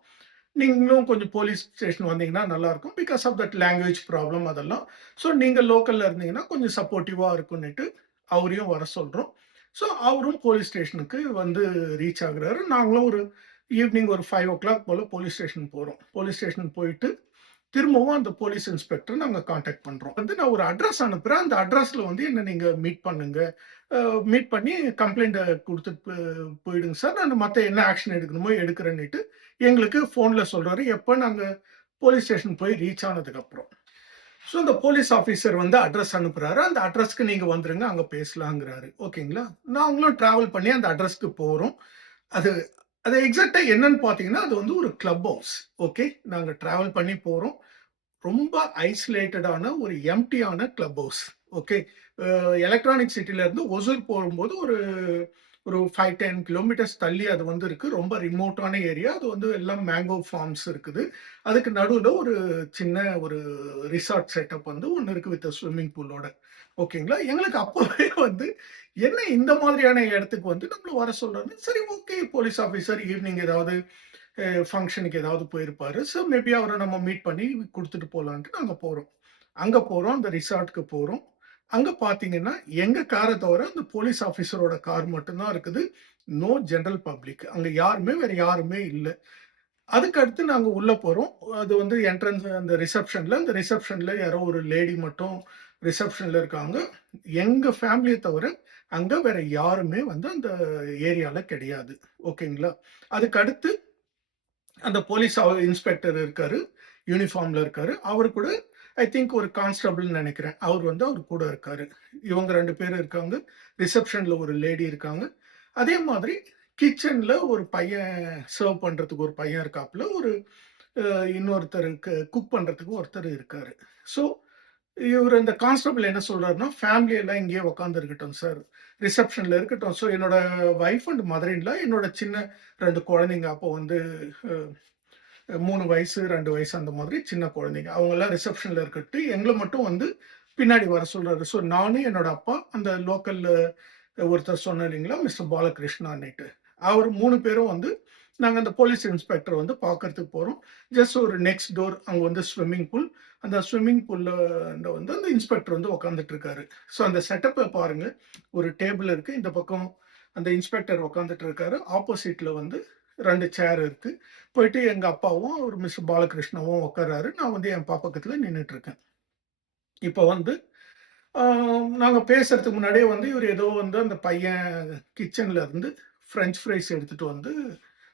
நீங்களும் கொஞ்சம் போலீஸ் ஸ்டேஷன் வந்தீங்கன்னா நல்லாருக்கும். Because of that language problem அதெல்லாம். ஸோ நீங்க லோக்கல்ல இருந்தீங்கன்னா கொஞ்சம் சப்போர்ட்டிவா இருக்கும்னுட்டு அவரையும் வர சொல்றோம். ஸோ அவரும் போலீஸ் ஸ்டேஷனுக்கு வந்து ரீச் ஆகுறாரு. நாங்களும் ஒரு ஈவ்னிங் ஒரு 5:00 போல போலீஸ் ஸ்டேஷன் போறோம். போலீஸ் ஸ்டேஷன் போயிட்டு திரும்பவும் அந்த போலீஸ் இன்ஸ்பெக்டர நாங்க கான்டாக்ட் பண்றோம். வந்து நான் ஒரு அட்ரஸ் அனுப்புறேன். அந்த அட்ரஸ்ல வந்து என்ன நீங்க மீட் பண்ணுங்க. மீட் பண்ணி கம்ப்ளைண்ட்ட குடுத்துட்டு போயிடுங்க சார். நான் மத்த என்ன ஆக்ஷன் எடுக்கணுமோ எடுக்கிறேன்னிட்டு எங்களுக்கு ஃபோன்ல சொல்றாரு. எப்ப நாங்க போலீஸ் ஸ்டேஷன் போய் ரீச் ஆனதுக்கப்புறம். ஸோ அந்த போலீஸ் ஆஃபீசர் வந்து அட்ரஸ் அனுப்புறாரு. அந்த அட்ரஸ்க்கு நீங்க வந்துருங்க. அங்க பேசலாங்கிறாரு. ஓகேங்களா? நாங்களும் டிராவல் பண்ணி அந்த அட்ரஸ்க்கு போறோம். அது அது எக்ஸாக்ட்டா என்னன்னு பார்த்தீங்கன்னா, அது வந்து ஒரு கிளப் ஹவுஸ். ஓகே. நாங்க டிராவல் பண்ணி போறோம். ரொம்ப ஐசோலேட்டடான ஒரு எம்ப்டியான கிளப் ஹவுஸ். ஓகே. அ எலக்ட்ரானிக் சிட்டில இருந்து ஒசூர் போகும்போது ஒரு ஒரு 5, 10 கிலோமீட்டர்ஸ் தள்ளி அது வந்து இருக்கு. ரொம்ப ரிமோட்டான ஏரியா. அது வந்து எல்லாம் மேங்கோ ஃபார்ம்ஸ் இருக்குது. அதுக்கு நடுவுல ஒரு சின்ன ஒரு ரிசார்ட் செட்டப் வந்து ஒண்ணு இருக்கு வித் ஸ்விம்மிங் பூலோட. ஓகேங்களா? எங்களுக்கு அப்பவே வந்து என்ன இந்த மாதிரியான இடத்துக்கு வந்து நம்மள வர சொல்றாருன்னு, சரி ஓகே போலீஸ் ஆஃபீசர் ஈவ்னிங் ஏதாவது ஃபங்ஷனுக்கு ஏதாவது போயிருப்பாரு. ஸோ மேபி அவர நம்ம மீட் பண்ணி குடுத்துட்டு போலான்ட்டு நாங்க போறோம். அங்க போறோம். அந்த ரிசார்ட்க்கு போறோம். அங்க பார்த்தீங்கன்னா, எங்க கார தவிர அந்த போலீஸ் ஆஃபீசரோட கார் மட்டும் தான் இருக்குது. No general public. அங்க யாருமே வேற யாருமே இல்ல. அதுக்கு அடுத்து நாங்க உள்ள போறோம். அது வந்து என்ட்ரன்ஸ் அந்த ரிசப்ஷன்ல யாரோ ஒரு லேடி மட்டும் ரிசப்ஷன்ல இருக்காங்க. எங்க ஃபேமிலிய தவிர அங்க வேற யாருமே வந்து அந்த ஏரியால கிடையாது. ஓகேங்களா? அதுக்கு அடுத்து அந்த போலீஸ் இன்ஸ்பெக்டர் இருக்காரு. யூனிஃபார்ம்ல இருக்காரு. அவரு கூட ஐ திங்க் ஒரு கான்ஸ்டபிள்ன்னு நெனைக்கிறேன். அவரு கூட இருக்காரு. இவங்க 2 பேரும் இருக்காங்க. ரிசப்ஷன்ல ஒரு லேடி இருக்காங்க. அதே மாதிரி கிட்சன்ல ஒரு பையன் சர்வ் பண்றதுக்கு ஒரு பையன் இருக்காப்ல. ஒரு அ இன்னொருத்தருக்கு குக் பண்றதுக்கு ஒருத்தர் இருக்காரு. ஸோ இவரு இந்த கான்ஸ்டபிள் என்ன சொல்றாருன்னா, "ஃபேமிலி எல்லாம் இங்கேயே உட்கார்ந்து இருக்கட்டும் சார். ரிசப்ஷன்ல இருக்கட்டும்." ஸோ என்னோட வைஃப் அண்ட் மதர் இன் லா, என்னோட சின்ன 2 குழந்தைங்க அப்போ வந்து அ 3 வயசு, 2 வயசு அந்த மாதிரி சின்ன குழந்தைங்க. அவங்கலாம் ரிசப்ஷன்ல இருக்கட்டு, எங்கள மட்டும் வந்து பின்னாடி வர சொல்றாரு. ஸோ நானு, என்னோட அப்பா, அந்த லோக்கல்ல ஒருத்தர் சொன்னேன் இல்லைங்களா, மிஸ்டர் பாலகிருஷ்ணான்னிட்டு. அவரு 3 பேரும் வந்து நாங்க அந்த போலீஸ் இன்ஸ்பெக்டர வந்து பார்க்கறதுக்கு போறோம். ஜஸ்ட் ஒரு நெக்ஸ்ட் டோர் அங்க வந்து ஸ்விம்மிங் பூல். அந்த ஸ்விம்மிங் பூல்ல வந்து அந்த இன்ஸ்பெக்டர் வந்து உட்கார்ந்துட்டு இருக்காரு. ஸோ அந்த செட்டப்ப பாருங்க. ஒரு டேபிள் இருக்கு. இந்த பக்கம் அந்த இன்ஸ்பெக்டர் உட்கார்ந்துட்டு இருக்காரு. ஆப்போசிட்ல வந்து 2 சேர் இருக்கு. போயிட்டு எங்க அப்பாவும், ஒரு மிஸ்டர் பாலகிருஷ்ணாவும் உட்கார்றாரு. நான் வந்து என் பக்கத்துல நின்னுட்டு இருக்கேன். இப்ப வந்து ஆ நாங்க பேசுறதுக்கு முன்னாடியே வந்து இவரு ஏதோ வந்து அந்த பையன் கிட்சன்ல இருந்து பிரெஞ்ச் ஃப்ரைஸ் எடுத்துட்டு வந்து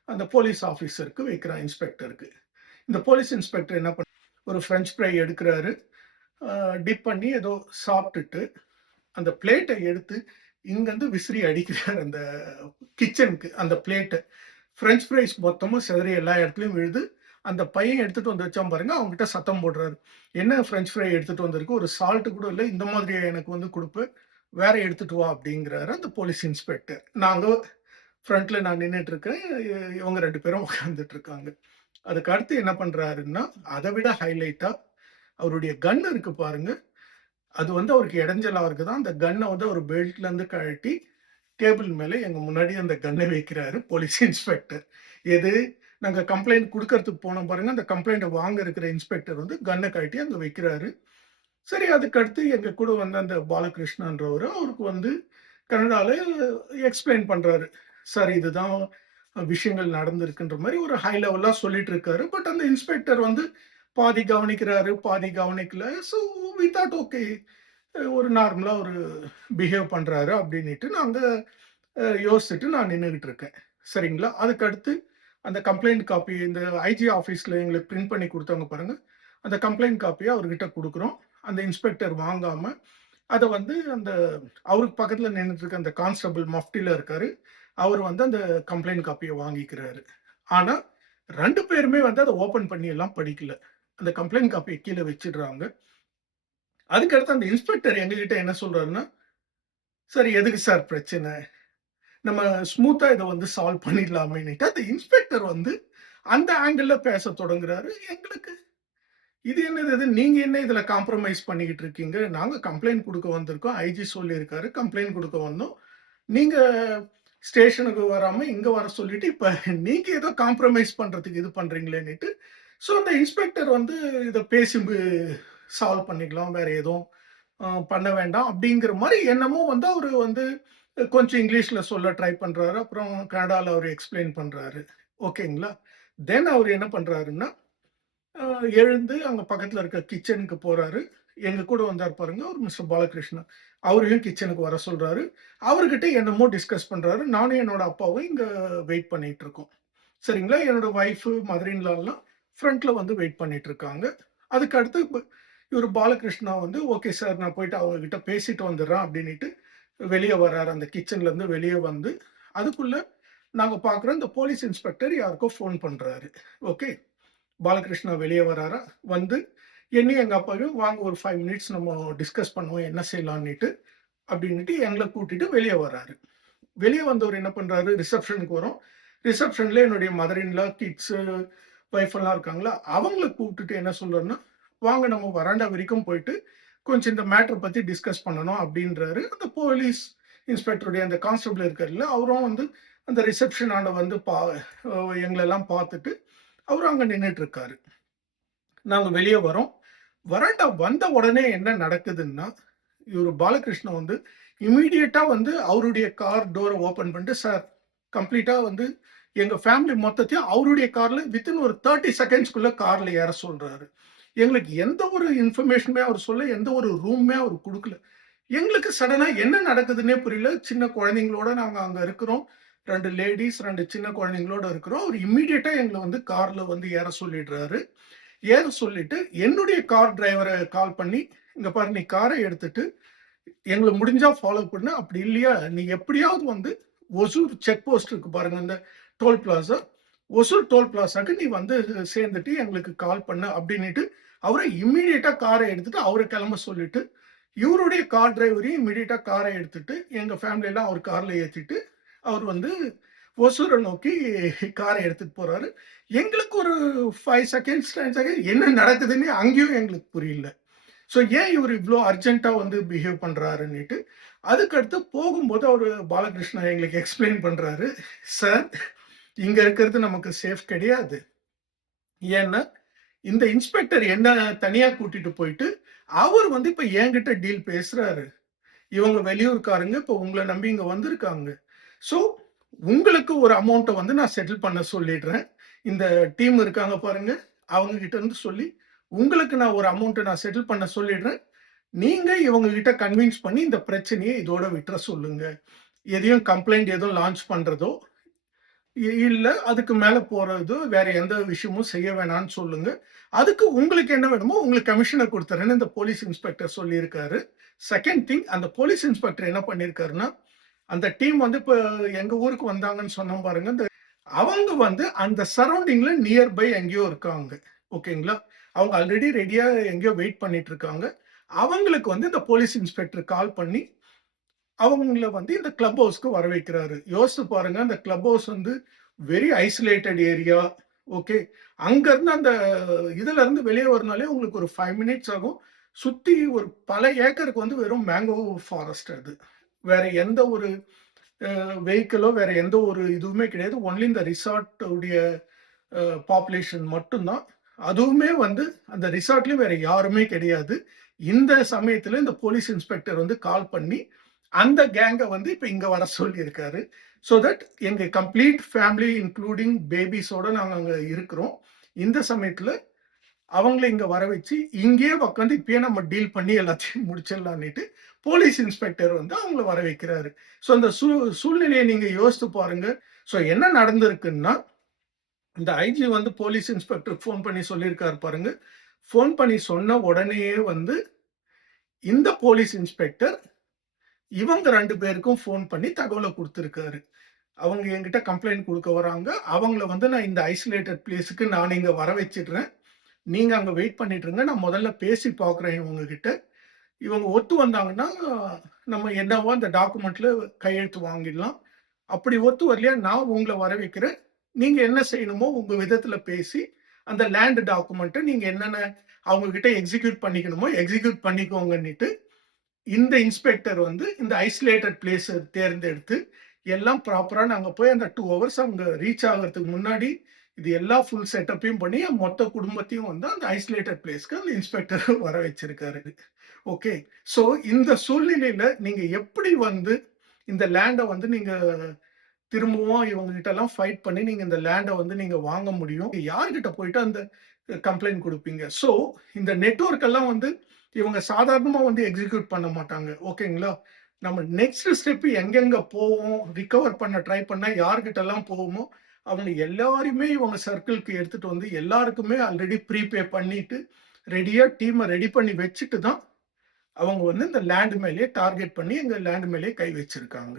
அந்த போலீஸ் ஆஃபீசருக்கு வைக்கிறான் இன்ஸ்பெக்டருக்கு. இந்த போலீஸ் இன்ஸ்பெக்டர் என்ன ஒரு ஃப்ரெஞ்ச் ஃப்ரை எடுக்குறாரு. டிப் பண்ணி ஏதோ சாப்பிட்டுட்டு, அந்த பிளேட்ட எடுத்து இங்கருந்து விசிறி அடிக்கிறாரு அந்த கிச்சனுக்கு அந்த பிளேட்ட. ஃப்ரெஞ்ச் ஃப்ரைஸ் மொத்தமும் சிதறி எல்லா இடத்துலயும் விழுது. அந்த பையன் எடுத்துட்டு வந்து வச்சான் பாருங்க, அவன்கிட்ட சத்தம் போடுறாரு. "என்ன ஃப்ரெஞ்ச் ஃப்ரை எடுத்துட்டு வந்திருக்கு? ஒரு சால்ட் கூட இல்ல. இந்த மாதிரியா எனக்கு வந்து குடுப்ப? வேற எடுத்துட்டு வா" அப்படிங்கிறாரு அந்த போலீஸ் இன்ஸ்பெக்டர். நாங்க ஃப்ரண்ட்ல நான் நின்னுட்டு இருக்கேன். இவங்க 2 பேரும் உட்கார்ந்துட்டு இருக்காங்க. அதுக்கு அடுத்து என்ன பண்றாருன்னா, அத விட ஹைலைட்டா அவருடைய கன் இருக்கு பாருங்க. அது வந்து அவருக்கு இடைஞ்சலா இருக்குதாம். அந்த கன்ன வந்து அவர் பெல்ட்ல இருந்து கழட்டி டேபிள் மேல எங்க முன்னாடி அந்த கன்ன வைக்கிறாரு போலீஸ் இன்ஸ்பெக்டர். எது? நாங்க கம்ப்ளைண்ட் குடுக்கறதுக்கு போனோம் பாருங்க. அந்த கம்ப்ளைண்ட்ட வாங்க இருக்கிற இன்ஸ்பெக்டர் வந்து கன்ன கழட்டி அங்க வைக்கிறாரு. சரி அதுக்கு அடுத்து எங்க கூட வந்த அந்த பாலகிருஷ்ணன்றவரு, அவருக்கு வந்து கன்னடால எக்ஸ்பிளைன் பண்றாரு. சார் இதுதான் விஷயங்கள் நடந்திருக்குன்ற மாரி ஒரு ஹை லெவலா சொல்லிட்டு இருக்காரு. பட் அந்த இன்ஸ்பெக்டர் வந்து பாதி கவனிக்கிறாரு, பாதி கவனிக்கல. So we thought okay. ஒரு நார்மலா ஒரு பிஹேவ் பண்றாரு அப்டின்னுட்டு நாங்க யோசிச்சுட்டு நான் நின்னுகிட்டு இருக்கேன். சரிங்களா? அதுக்கு அடுத்து அந்த கம்ப்ளைண்ட் காப்பி இந்த ஐஜி ஆஃபீஸ்ல எங்களுக்கு பிரிண்ட் பண்ணி குடுத்தாங்க பாருங்க. அந்த கம்ப்ளைண்ட் காப்பிய அவர்கிட்ட குடுக்குறோம். அந்த இன்ஸ்பெக்டர் வாங்காம, அத வந்து அந்த அவருக்கு பக்கத்துல நின்னுட்டு இருக்க அந்த கான்ஸ்டபிள் மஃப்டில இருக்காரு. அவரு வந்து அந்த கம்ப்ளைண்ட் காப்பிய வாங்கிக்கிறாரு. ஆனா 2 பேருமே வந்து அத ஓப்பன் பண்ணி எல்லாம் படிக்கல. அந்த கம்ப்ளைண்ட் காப்பிய கீழ வச்சுடுறாங்க. அதுக்கு அடுத்து அந்த இன்ஸ்பெக்டர் எங்ககிட்ட என்ன சொல்றாருன்னா, "சார் எதுக்கு சார் பிரச்சனை? நம்ம ஸ்மூத்தா இத வந்து சால்வ் பண்ணிடலாமேன்னுட்டு" அந்த இன்ஸ்பெக்டர் வந்து அந்த ஆங்கிள்ல பேசத் தொடங்குறாரு. எங்களுக்கு இது என்னது இது? நீங்க என்ன இதுல காம்ப்ரமைஸ் பண்ணிக்கிட்டு இருக்கீங்க? நாங்க கம்ப்ளைண்ட் குடுக்க வந்திருக்கோம். ஐஜி சொல்லியிருக்காரு. கம்ப்ளைண்ட் குடுக்க வந்தோம். நீங்க ஸ்டேஷனுக்கு வராம இங்க வர சொல்லிட்டு, இப்ப நீங்க ஏதோ காம்ப்ரமைஸ் பண்றதுக்கு இது பண்றீங்களேன்னுட்டு, ஸோ அந்த இன்ஸ்பெக்டர் வந்து இத பேசி சால்வ் பண்ணிக்கலாம். வேற எதுவும் பண்ண வேண்டாம் அப்படிங்கிற மாரி என்னமோ வந்து அவரு வந்து கொஞ்சம் இங்கிலீஷ்ல சொல்ல ட்ரை பண்றாரு. அப்புறம் கன்னடால அவரு எக்ஸ்ப்ளைன் பண்றாரு. ஓகேங்களா? தென் அவரு என்ன பண்றாருன்னா, அ எழுந்து அங்க பக்கத்துல இருக்க கிச்சனுக்கு போறாரு. எங்க கூட வந்தார் பாருங்க, ஒரு மிஸ்டர் பாலகிருஷ்ணன். அவரையும் கிச்சனுக்கு வர சொல்றாரு. அவர்கிட்ட என்னமோ டிஸ்கஸ் பண்றாரு. நானும் என்னோட அப்பாவும் இங்க வெயிட் பண்ணிட்டு இருக்கோம். சரிங்களா? என்னோட வைஃப், மதர் இன் லாலாம் ஃப்ரண்ட்ல வந்து வெயிட் பண்ணிட்டு இருக்காங்க. அதுக்கு அடுத்து இவரு பாலகிருஷ்ணா வந்து, "ஓகே சார், நான் போயிட்டு அவங்க கிட்ட பேசிட்டு வந்துர்றேன்" அப்படின்னுட்டு வெளிய வர்றாரு. அந்த கிச்சன்ல இருந்து வெளிய வந்து, அதுக்குள்ள நாங்க பார்க்குறோம் இந்த போலீஸ் இன்ஸ்பெக்டர் யாருக்கோ ஃபோன் பண்றாரு. ஓகே. பாலகிருஷ்ணா வெளிய வராரா, வந்து என்னையும் எங்க அப்பாவையும் வாங்க ஒரு 5 மினிட்ஸ் நம்ம டிஸ்கஸ் பண்ணுவோம் என்ன செய்யலான்னிட்டு, அப்டின்னுட்டு எங்கள கூட்டிட்டு வெளிய வராரு. வெளிய வந்தவரு என்ன பண்றாரு, ரிசப்ஷனுக்கு வரோம். ரிசப்ஷன்ல என்னுடைய mother in law, kids, wife எல்லாம் இருக்காங்களா, அவங்கள கூப்ட்டுட்டு என்ன சொல்றாருன்னா, "வாங்க நம்ம வராண்டா வரைக்கும் போயிட்டு, கொஞ்சம் இந்த மேட்டர் பத்தி டிஸ்கஸ் பண்ணணும்" அப்டின்றாரு. அந்த போலீஸ் இன்ஸ்பெக்டருடைய அந்த கான்ஸ்டபிள் இருக்காருல்ல, அவரும் வந்து அந்த ரிசப்ஷன் ஆண்ட வந்து எங்களெல்லாம் பார்த்துட்டு, அவரும் அங்க நின்னுட்டு இருக்காரு. நாங்க வெளிய வரோம். வராண்டா வந்த உடனே என்ன நடக்குதுன்னா, இவரு பாலகிருஷ்ணன் வந்து இம்மீடியட்டா வந்து அவருடைய கார் டோர ஓப்பன் பண்ணிட்டு, "சார் கம்ப்ளீட்டா வந்து எங்க ஃபேமிலி மொத்தத்தையும் அவருடைய கார்ல வித்தின் ஒரு 30 செகண்ட்ஸ்குள்ள கார்ல ஏற சொல்றாரு." எங்களுக்கு எந்த ஒரு இன்ஃபர்மேஷனுமே அவர் சொல்ல, எந்த ஒரு ரூமுமே அவர் குடுக்கல. எங்களுக்கு சடனா என்ன நடக்குதுன்னே புரியல. சின்ன குழந்தைங்களோட நாங்க அங்க இருக்கிறோம். 2 லேடீஸ், 2 சின்ன குழந்தைங்களோட இருக்கிறோம். அவரு இம்மீடியட்டா எங்கள வந்து கார்ல வந்து ஏற சொல்லிடுறாரு. ஏற சொல்லிட்டு, என்னுடைய கார் டிரைவர கால் பண்ணி, "இங்க பாரு நீ கார எடுத்துட்டு, எங்கள முடிஞ்சா ஃபாலோ பண்ணு. அப்படி இல்லையா, நீ எப்படியாவது வந்து ஒசூர் செக் போஸ்ட் இருக்கு பாருங்க, இந்த டோல் பிளாசா. ஒசூர் டோல் பிளாசாக்கு நீ வந்து சேர்ந்துட்டு எங்களுக்கு கால் பண்ணு" அப்படின்னுட்டு, அவர இம்மீடியட்டா கார எடுத்துட்டு அவர கிளம்ப சொல்லிட்டு, இவருடைய கார் டிரைவரையும் இம்மீடியட்டா கார எடுத்துட்டு, எங்க ஃபேமிலி எல்லாம் அவர் கார்ல ஏத்திட்டு, அவர் வந்து ஒசூர நோக்கி கார எடுத்துட்டு போறாரு. எங்களுக்கு ஒரு 5 செகண்ட்ஸ், 10 செகண்ட்ஸ் என்ன நடக்குதுன்னு அங்கேயும் எங்களுக்கு புரியல. ஸோ ஏன் இவரு இவ்ளோ அர்ஜென்ட்டா வந்து பிஹேவ் பண்றாருன்னுட்டு, அதுக்கடுத்து போகும்போது அவரு பாலகிருஷ்ணா எங்களுக்கு எக்ஸ்ப்ளைன் பண்றாரு. "சார், இங்க இருக்கிறது நமக்கு சேஃப் கிடையாது. ஏன்னா, இந்த இன்ஸ்பெக்டர் என்ன தனியா கூட்டிட்டு போயிட்டு, அவர் வந்து இப்ப என்கிட்ட டீல் பேசுறாரு. இவங்க வெளியூர்க்காரங்க. இப்போ உங்கள நம்பி இங்க வந்திருக்காங்க. ஸோ, உங்களுக்கு ஒரு அமௌண்ட்ட வந்து நான் செட்டில் பண்ண சொல்லிடுறேன். இந்த டீம் இருக்காங்க பாருங்க, அவங்க கிட்ட இருந்து சொல்லி, உங்களுக்கு நான் ஒரு அமௌண்ட்ட நான் செட்டில் பண்ண சொல்லிடுறேன். நீங்க இவங்க கிட்ட கன்வின்ஸ் பண்ணி இந்த பிரச்சனைய இதோட விட்டுற சொல்லுங்க. எதையும் கம்ப்ளைண்ட் எதுவும் லான்ச் பண்றதோ, இல்ல அதுக்கு மேல போறது வேற எந்த விஷயமும் செய்ய வேணாம்னு சொல்லுங்க. அதுக்கு உங்களுக்கு என்ன வேணுமோ உங்களுக்கு கமிஷன குடுத்துர்றேன்னு இந்த போலீஸ் இன்ஸ்பெக்டர் சொல்லியிருக்காரு. செகண்ட் திங் அந்த போலீஸ் இன்ஸ்பெக்டர் என்ன பண்ணியிருக்காருன்னா, அந்த டீம் வந்து இப்ப எங்க ஊருக்கு வந்தாங்கன்னு சொன்னோம் பாருங்க. அவங்க வந்து அந்த சரவுண்டிங்ல நியர் பை எங்கேயோ இருக்காங்க. ஓகேங்களா? அவங்க ஆல்ரெடி ரெடியா எங்கேயோ வெயிட் பண்ணிட்டு இருக்காங்க. அவங்களுக்கு வந்து இந்த போலீஸ் இன்ஸ்பெக்டர் கால் பண்ணி, அவங்கள வந்து இந்த கிளப் ஹவுஸ்க்கு வர வைக்கிறாரு. யோசிச்சு பாருங்க, அந்த கிளப் ஹவுஸ் வந்து வெரி ஐசோலேட்டட் ஏரியா. ஓகே. அங்கருந்து அந்த இதுலருந்து வெளிய வரனாலே உங்களுக்கு ஒரு 5 மினிட்ஸ் ஆகும். சுத்தி ஒரு பல ஏக்கருக்கு வந்து வெறும் மேங்கோ ஃபாரஸ்ட் அது. வேற எந்த ஒரு வெஹிக்கிளோ வேற எந்த ஒரு இதுவுமே கிடையாது. ஒன்லி இந்த ரிசார்ட் உடைய பாப்புலேஷன் மட்டும் தான். அதுவுமே வந்து அந்த ரிசார்ட்லயும் வேற யாருமே கிடையாது. இந்த சமயத்துல இந்த போலீஸ் இன்ஸ்பெக்டர் வந்து கால் பண்ணி, அந்த கேங்க வந்து இப்ப இங்க வர சொல்லியிருக்காரு. சோ தட் எங்க கம்ப்ளீட் ஃபேமிலி இன்க்ளூடிங் பேபீஸோட நாங்க அங்க இருக்கிறோம். இந்த சமயத்துல அவங்கள இங்க வர வச்சு, இங்கேயே உட்காந்து இப்பயே நம்ம டீல் பண்ணி எல்லாத்தையும் முடிச்சிடலான்னிட்டு, போலீஸ் இன்ஸ்பெக்டர் வந்து அவங்கள வர வைக்கிறாரு. சோ அந்த சூழ்நிலைய நீங்க யோசித்து பாருங்க. சோ என்ன நடந்திருக்குன்னா, இந்த ஐஜி வந்து போலீஸ் இன்ஸ்பெக்டருக்கு ஃபோன் பண்ணி சொல்லியிருக்காரு பாருங்க. ஃபோன் பண்ணி சொன்ன உடனேயே வந்து, இந்த போலீஸ் இன்ஸ்பெக்டர் இவங்க 2 பேருக்கும் ஃபோன் பண்ணி தகவல குடுத்திருக்காரு. அவங்க என்கிட்ட கம்ப்ளைண்ட் குடுக்க வராங்க. அவங்கள வந்து நான் இந்த ஐசோலேட்டட் பிளேஸ்க்கு நான் இங்க வர வச்சுடுறேன். நீங்க அங்க வெயிட் பண்ணிட்டு இருங்க. நான் முதல்ல பேசி பார்க்குறேன் இவங்க கிட்ட. இவங்க ஒத்து வந்தாங்கன்னா, நம்ம என்னவோ அந்த டாக்குமெண்ட்ல கையெழுத்து வாங்கிடலாம். அப்படி ஒத்து வரலையா, நான் உங்கள வர வைக்கிறேன். நீங்க என்ன செய்யணுமோ உங்க விதத்துல பேசி, அந்த லேண்ட் டாக்குமெண்ட்ட நீங்க என்னென்ன அவங்க கிட்ட எக்ஸிக்யூட் பண்ணிக்கணுமோ, எக்ஸிக்யூட் பண்ணிக்கோங்கன்னிட்டு, இந்த இன்ஸ்பெக்டர் வந்து இந்த ஐசோலேட்டட் பிளேஸ தேர்ந்தெடுத்து, எல்லாம் ப்ராப்பரா நாங்க போய் அந்த 2 ஹவர்ஸ் அங்க ரீச் ஆகுறதுக்கு முன்னாடி, இது எல்லா ஃபுல் செட்டப்பையும் பண்ணி, என் மொத்த குடும்பத்தையும் வந்து அந்த ஐசோலேட்டட் பிளேஸ்க்கு அந்த இன்ஸ்பெக்டர் வர வச்சிருக்காரு. ஓகே. சோ இந்த சூழ்நிலையில நீங்க எப்படி வந்து இந்த லேண்ட வந்து நீங்க திரும்பவும் இவங்க கிட்டலாம் ஃபைட் பண்ணி நீங்க இந்த லேண்ட வந்து நீங்க வாங்க முடியும். யார்கிட்ட போயிட்டு அந்த கம்ப்ளைண்ட் குடுப்பீங்க? சோ இந்த நெட்வொர்க் எல்லாம் வந்து இவங்க சாதாரணமா வந்து எக்ஸிக்யூட் பண்ண மாட்டாங்க. ஓகேங்களா? நம்ம நெக்ஸ்ட் ஸ்டெப் எங்கெங்க போவோம், ரிகவர் பண்ண ட்ரை பண்ணா யார்கிட்டலாம் போவோமோ, அவங்க எல்லாரையுமே இவங்க சர்க்கிள்க்கு எடுத்துட்டு வந்து எல்லாருக்குமே ஆல்ரெடி ப்ரீபே பண்ணிட்டு, ரெடியா டீம ரெடி பண்ணி வச்சுட்டு தான் அவங்க வந்து இந்த லேண்ட் மேலேயே டார்கெட் பண்ணி எங்க லேண்ட் மேலேயே கை வச்சிருக்காங்க.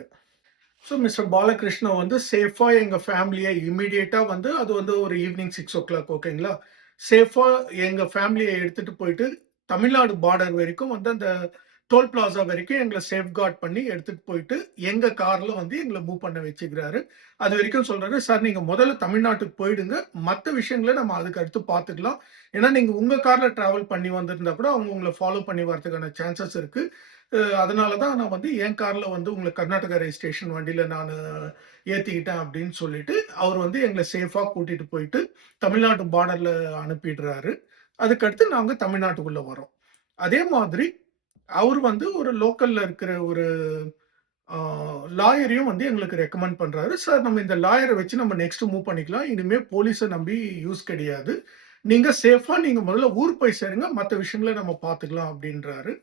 ஸோ மிஸ்டர் பாலகிருஷ்ணா வந்து சேஃபா எங்க ஃபேமிலிய இம்மீடியேட்டா வந்து அது வந்து ஒரு ஈவினிங் 6:00 ஓகேங்களா? சேஃபா எங்க ஃபேமிலிய எடுத்துட்டு போயிட்டு தமிழ்நாடு பார்டர் வரைக்கும் வந்து அந்த டோல் பிளாசா வரைக்கும் எங்கள சேஃப்கார்ட் பண்ணி எடுத்துட்டு போயிட்டு, எங்க கார்ல வந்து எங்கள மூவ் பண்ண வச்சுக்கிறாரு. அதுவரைக்கும் சொல்றாரு, "சார் நீங்க முதல்ல தமிழ்நாட்டுக்கு போயிடுங்க. மத்த விஷயங்கள நம்ம அதுக்கு அடுத்து பார்த்துக்கலாம். ஏன்னா நீங்க உங்க கார்ல டிராவல் பண்ணி வந்திருந்தா கூட அவங்க உங்கள ஃபாலோ பண்ணி வரதுக்கான சான்சஸ் இருக்கு. அதனால தான் நான் வந்து என் கார்ல வந்து உங்கள கர்நாடகா ரெஜிஸ்ட்ரேஷன் வண்டியில நானு ஏத்திக்கிட்டேன் அப்படின்னு சொல்லிட்டு, அவர் வந்து எங்கள சேஃபா கூட்டிட்டு போயிட்டு, தமிழ்நாட்டு பார்டர்ல அனுப்பிடுறாரு. அதுக்கடுத்து நாங்க தமிழ்நாட்டுக்குள்ள வரோம். அதே மாதிரி அவரு வந்து ஒரு லோக்கல்ல இருக்கிற ஒரு ஆ லாயரையும் வந்து எங்களுக்கு ரெக்கமெண்ட் பண்றாரு. சார் நம்ம இந்த லாயர வச்சு நம்ம நெக்ஸ்ட் மூவ் பண்ணிக்கலாம். இனிமே போலீஸ நம்பி யூஸ் கிடையாது. நீங்க சேஃபா நீங்க முதல்ல ஊர் போய் சேருங்க. மத்த விஷயங்கள நம்ம பார்த்துக்கலாம் அப்படின்றாரு.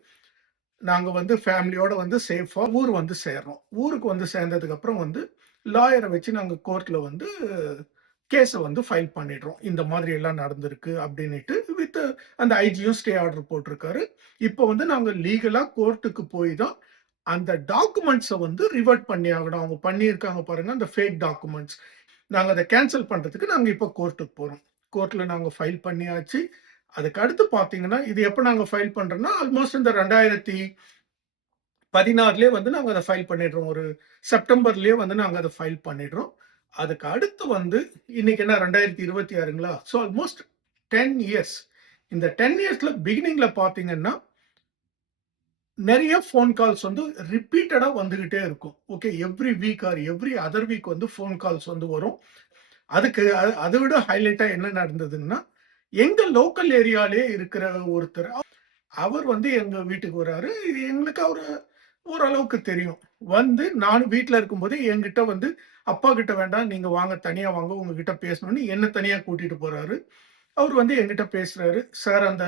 நாங்க வந்து ஃபேமிலியோட வந்து சேஃபா ஊர் வந்து சேர்றோம். ஊருக்கு வந்து சேர்ந்ததுக்கு அப்புறம் வந்து லாயர வச்சு நாங்க கோர்ட்ல வந்து கேஸ வந்து ஃபைல் பண்ணிடுறோம். இந்த மாதிரி எல்லாம் நடந்திருக்கு அப்டின்னிட்டு வித் அந்த ஐஜியும் ஸ்டே ஆர்டர் போட்டிருக்காரு. இப்போ வந்து நாங்க லீகலா கோர்ட்டுக்கு போய் தான் அந்த டாக்குமெண்ட்ஸ வந்து ரிவர்ட் பண்ணி ஆகணும். அவங்க பண்ணியிருக்காங்க பாருங்க அந்த ஃபேக் டாக்குமெண்ட்ஸ். நாங்க அத கேன்சல் பண்றதுக்கு நாங்க இப்போ கோர்ட்டுக்கு போறோம். கோர்ட்ல நாங்க ஃபைல் பண்ணியாச்சு. அதுக்கு அடுத்து பார்த்தீங்கன்னா, இது எப்ப நாங்க ஃபைல் பண்றோம்னா, ஆல்மோஸ்ட் இந்த 2016லயே வந்து நாங்க அத ஃபைல் பண்ணிடுறோம். ஒரு செப்டம்பர்லயே வந்து நாங்க அத ஃபைல் பண்ணிடுறோம். அதுக்கு அடுத்து வந்து இன்னைக்கு என்ன 2026ங்களா? So almost 10 years. இந்த 10 இயர்ஸ்ல பிகினிங்ல பார்த்தீங்கன்னா, நெறைய ஃபோன் கால்ஸ் வந்து ரிப்பீட்டடா வந்துகிட்டே இருக்கும். Okay. Every week or every other week வந்து ஃபோன் கால்ஸ் வந்து வரும். அதுக்கு அத விட ஹைலைட்டா என்ன நடந்ததுன்னா, எங்க லோக்கல் ஏரியாலயே இருக்கிற ஒருத்தர், அவர் வந்து எங்க வீட்டுக்கு வராரு. எங்களுக்கு அவர ஓரளவுக்கு தெரியும். வந்து நானும் வீட்ல இருக்கும்போதே என்கிட்ட வந்து, "அப்பா கிட்ட வேண்டாம். நீங்க வாங்க தனியா வாங்க. உங்ககிட்ட பேசணும்னு" என்ன தனியா கூட்டிட்டு போறாரு. அவரு வந்து என்கிட்ட பேசுறாரு. "சார் அந்த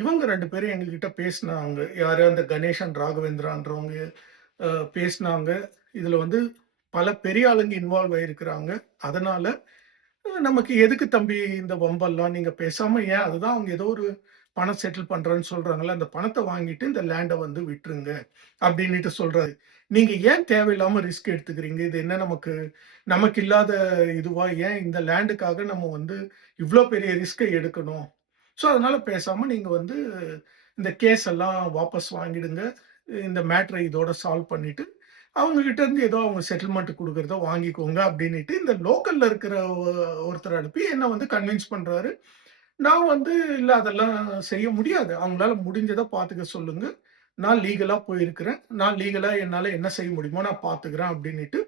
இவங்க 2 பேரும் எங்ககிட்ட பேசினாங்க. யாரு அந்த கணேஷ் அண்ட் ராகவேந்திரான்றவங்க பேசினாங்க. இதுல வந்து பல பெரிய ஆளுங்க இன்வால்வ் ஆயிருக்கிறாங்க. அதனால நமக்கு எதுக்கு தம்பி இந்த வம்பெல்லாம்? நீங்க பேசாம ஏன் அதுதான் அவங்க ஏதோ ஒரு பணம் செட்டில் பண்றேன்னு சொல்றாங்கல்ல, அந்த பணத்த வாங்கிட்டு இந்த லேண்ட வந்து விட்டுருங்க அப்டின்னுட்டு சொல்றாரு. நீங்க ஏன் தேவையில்லாம ரிஸ்க் எடுத்துக்கிறீங்க? இது என்ன நமக்கு நமக்கு இல்லாத இதுவா? ஏன் இந்த லேண்டுக்காக நம்ம வந்து இவ்ளோ பெரிய ரிஸ்க்க எடுக்கணும்? ஸோ, அதனால பேசாம நீங்க வந்து இந்த கேஸ் எல்லாம் வாபஸ் வாங்கிடுங்க. இந்த மேட்டர இதோட சால்வ் பண்ணிட்டு, அவங்க கிட்ட இருந்து ஏதோ அவங்க செட்டில்மென்ட் குடுக்குறத வாங்கிக்கோங்க அப்டின்னுட்டு இந்த லோக்கல்ல இருக்கிற ஒருத்தர அனுப்பி என்ன வந்து கன்வின்ஸ் பண்றாரு. நான் வந்து இல்ல அதெல்லாம் செய்ய முடியாது. அவங்களால முடிஞ்சத பார்த்துக்க சொல்லுங்க. நான் லீகலா போயிருக்கிறேன். நான் லீகலா என்னால என்ன செய்ய முடியுமோ நான் பார்த்துக்கிறேன் அப்டின்னுட்டு,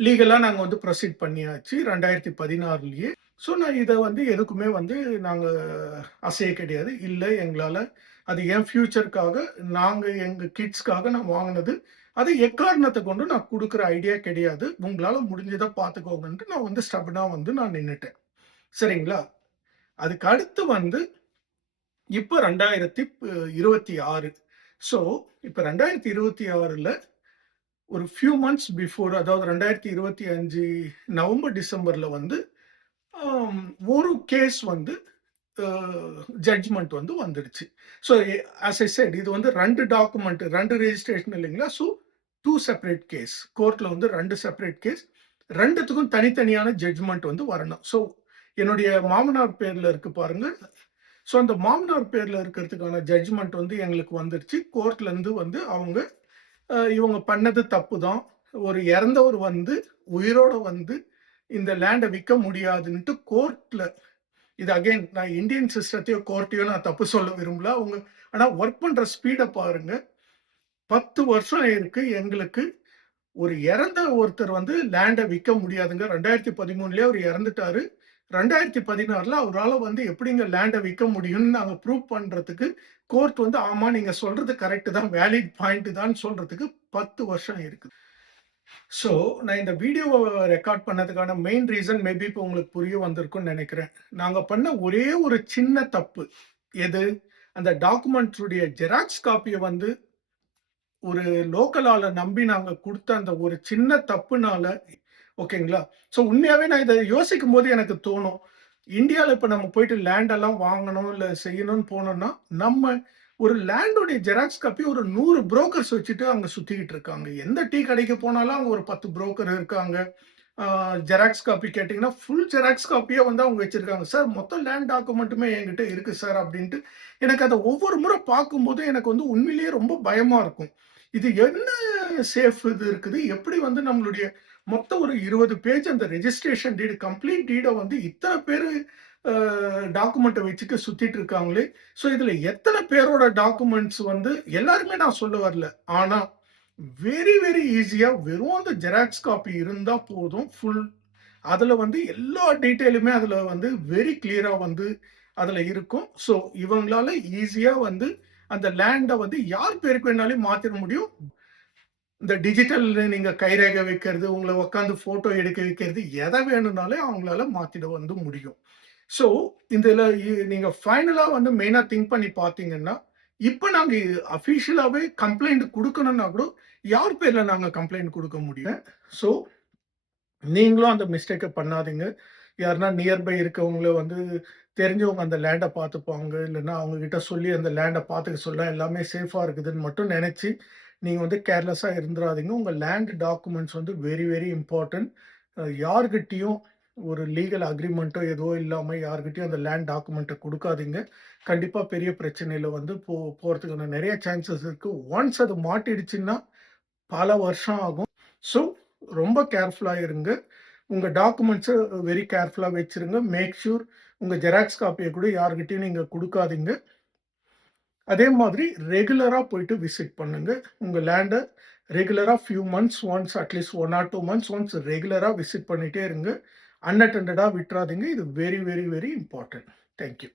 லீகலா நாங்க வந்து ப்ரொசீட் பண்ணியாச்சு 2016லயே. ஸோ நான் இத வந்து எதுக்குமே வந்து நாங்க அசைய கிடையாது. இல்ல எங்களால அது என் ஃபியூச்சர்‌க்காக நாங்க எங்க கிட்ஸ்‌க்காக நான் வாங்குனது. அது எக்காரணத்த கொண்டு நான் குடுக்குற ஐடியா கிடையாது. உங்களால முடிஞ்சத பார்த்துக்கோங்கன்ட்டு நான் வந்து ஸ்டப்பர்னா வந்து நான் நின்னுட்டேன். சரிங்களா? அதுக்கு அடுத்து வந்து இப்ப 2026. ஸோ இப்ப 2026ல ஒரு ஃபியூ மந்த்ஸ் பிஃபோர் அதாவது 2025 நவம்பர், டிசம்பர்ல வந்து ஆம் ஒரு கேஸ் வந்து அ ஜட்ஜ்மென்ட் வந்து வந்துடுச்சு. ஸோ ஆஸ் ஐ செட் இது வந்து 2 டாக்குமெண்ட் 2 ரெஜிஸ்ட்ரேஷன் இல்லைங்களா? So 2 separate case. கோர்ட்ல வந்து 2 செப்பரேட் கேஸ். 2த்துக்கும் தனித்தனியான ஜட்ஜ்மென்ட் வந்து வரணும். ஸோ என்னுடைய மாமனார் பேர்ல இருக்கு பாருங்க. ஸோ அந்த மாமனார் பேர்ல இருக்கிறதுக்கான ஜட்ஜ்மென்ட் வந்து எங்களுக்கு வந்துருச்சு. கோர்ட்லருந்து வந்து அவங்க இவங்க பண்ணது தப்பு தான். ஒரு இறந்தவர் வந்து உயிரோட வந்து இந்த லேண்ட விக்க முடியாதுன்ட்டு கோர்ட்ல இது அகைன் நான் இந்தியன் சிஸ்டத்தையோ, கோர்ட்டையோ நான் தப்பு சொல்ல விரும்பல. அவங்க ஆனா வொர்க் பண்ற ஸ்பீட பாருங்க. 10 வருஷம் ஆயிருக்கு எங்களுக்கு. ஒரு இறந்த ஒருத்தர் வந்து லேண்ட விக்க முடியாதுங்க. 2013லயே அவரு இறந்துட்டாரு. 2016ல அவரால வந்து எப்படிங்க லேண்ட விக்க முடியும்னு நாங்க ப்ரூவ் பண்றதுக்கு, கோர்ட் வந்து ஆமா நீங்க சொல்றது கரெக்ட் தான். வேலிட் பாயிண்ட் தான் சொல்றதுக்கு 10 வருஷம் ஆயிருக்கு. ஸோ, நான் இந்த வீடியோவ ரெக்கார்ட் பண்ணதுக்கான மெயின் ரீசன் மேபி இப்ப உங்களுக்கு புரிய வந்திருக்கும்னு நெனைக்கிறேன். நாங்க பண்ண ஒரே ஒரு சின்ன தப்பு. எது? அந்த டாக்குமெண்ட்ஸுடைய ஜெராக்ஸ் காப்பிய வந்து ஒரு லோக்கல் ஆள நம்பி நாங்க குடுத்த அந்த ஒரு சின்ன தப்புனால ஓகேங்களா? ஸோ உண்மையாவே நான் இத யோசிக்கும்போது எனக்கு தோணும். இந்தியால இப்ப நம்ம போயிட்டு லேண்ட் எல்லாம் வாங்கணும், இல்ல செய்யணும்னு போனோம்னா, நம்ம ஒரு லேண்டோடைய ஜெராக்ஸ் காப்பி ஒரு 100 புரோக்கர்ஸ் வச்சுட்டு அங்க சுத்திக்கிட்டு இருக்காங்க. எந்த டீ கடைக்கு போனாலும் அங்க ஒரு 10 புரோக்கர் இருக்காங்க. ஆ ஜெராக்ஸ் காப்பி கேட்டீங்கன்னா, ஃபுல் ஜெராக்ஸ் காப்பியா வந்து அவங்க வச்சிருக்காங்க. சார் மொத்த லேண்ட் டாக்குமெண்ட்டுமே என்கிட்ட இருக்கு சார் அப்டின்ட்டு. எனக்கு அத ஒவ்வொரு முறை பார்க்கும்போது எனக்கு வந்து உண்மையிலேயே ரொம்ப பயமா இருக்கும். இது என்ன சேஃப் இது இருக்குது? எப்படி வந்து நம்மளுடைய மொத்தம் ஒரு 20 பேஜ் அந்த ரெஜிஸ்ட்ரேஷன் டீட் கம்ப்ளீட் டீட வந்து இத்தன பேரு அ டாக்குமெண்ட்ட வச்சுட்டு சுத்திட்டு இருக்காங்களே! ஸோ இதுல எத்தன பேரோட டாக்குமெண்ட்ஸ் வந்து எல்லாருமே நான் சொல்ல வரல. ஆனா வெரி, வெரி ஈஸியா வெறும் அந்த ஜெராக்ஸ் காப்பி இருந்தா போதும். அதுல வந்து எல்லா டீட்டெயிலுமே அதுல வந்து வெரி கிளியரா வந்து அதுல இருக்கும். ஸோ இவங்களால ஈஸியா வந்து அந்த லேண்ட வந்து யார் பேருக்கு வேணாலும் மாத்திற முடியும். இந்த டிஜிட்டல் நீங்க கைரேகை வைக்கிறது, உங்கள உட்கார்ந்து ஃபோட்டோ எடுக்க வைக்கிறது, எத வேணும்னாலும் அவங்களால மாத்திட வந்து முடியும். ஸோ, இதுல நீங்க ஃபைனலா வந்து மெயினா திங்க் பண்ணி பார்த்தீங்கன்னா, இப்ப நாங்க அஃபிஷியலாவே கம்ப்ளைண்ட் குடுக்கணும்னா கூட, யார் பேர்ல நாங்க கம்ப்ளைண்ட் குடுக்க முடியும்? ஸோ, நீங்களும் அந்த மிஸ்டேக்க பண்ணாதீங்க. யாருன்னா நியர்பை இருக்கவங்கள வந்து தெரிஞ்சவங்க அந்த லேண்ட பார்த்துப்பாங்க. இல்லன்னா அவங்க கிட்ட சொல்லி அந்த லேண்ட பார்த்துக்க சொல்ல எல்லாமே சேஃபா இருக்குதுன்னு மட்டும் நெனச்சு, நீங்க வந்து கேர்லெஸ்ஸா இருந்துறாதீங்க. உங்க லேண்ட் டாக்குமெண்ட்ஸ் வந்து வெரி, வெரி இம்பார்ட்டன்ட். யார்கிட்டயும் ஒரு லீகல் அக்ரீமென்ட்டோ எதுவோ இல்லாம யார்கிட்டயும் அந்த லேண்ட் டாக்குமெண்ட்ட குடுக்காதீங்க. கண்டிப்பா பெரிய பிரச்சனையில வந்து போறதுக்கான நெறைய சான்சஸ் இருக்கு. ஒன்ஸ் அது மாட்டிடுச்சுன்னா, பல வருஷம் ஆகும். ஸோ, ரொம்ப கேர்ஃபுல்லா இருங்க. உங்க டாக்குமெண்ட்ஸ வெரி கேர்ஃபுல்லா வச்சிருங்க. மேக் ஷூர் உங்க ஜெராக்ஸ் காப்பிய கூட யார்கிட்டயும் நீங்க குடுக்காதீங்க. அதே மாதிரி ரெகுலரா போயிட்டு விசிட் பண்ணுங்க. உங்க லேண்ட ரெகுலரா ஃபியூ மந்த்ஸ் ஒன்ஸ் அட்லீஸ்ட் 1 ஆர் 2 மந்த்ஸ் ஒன்ஸ் ரெகுலரா விசிட் பண்ணிட்டே இருங்க. அன்அட்டெண்டடா விட்றாதீங்க. இது very, very, very important. Thank you.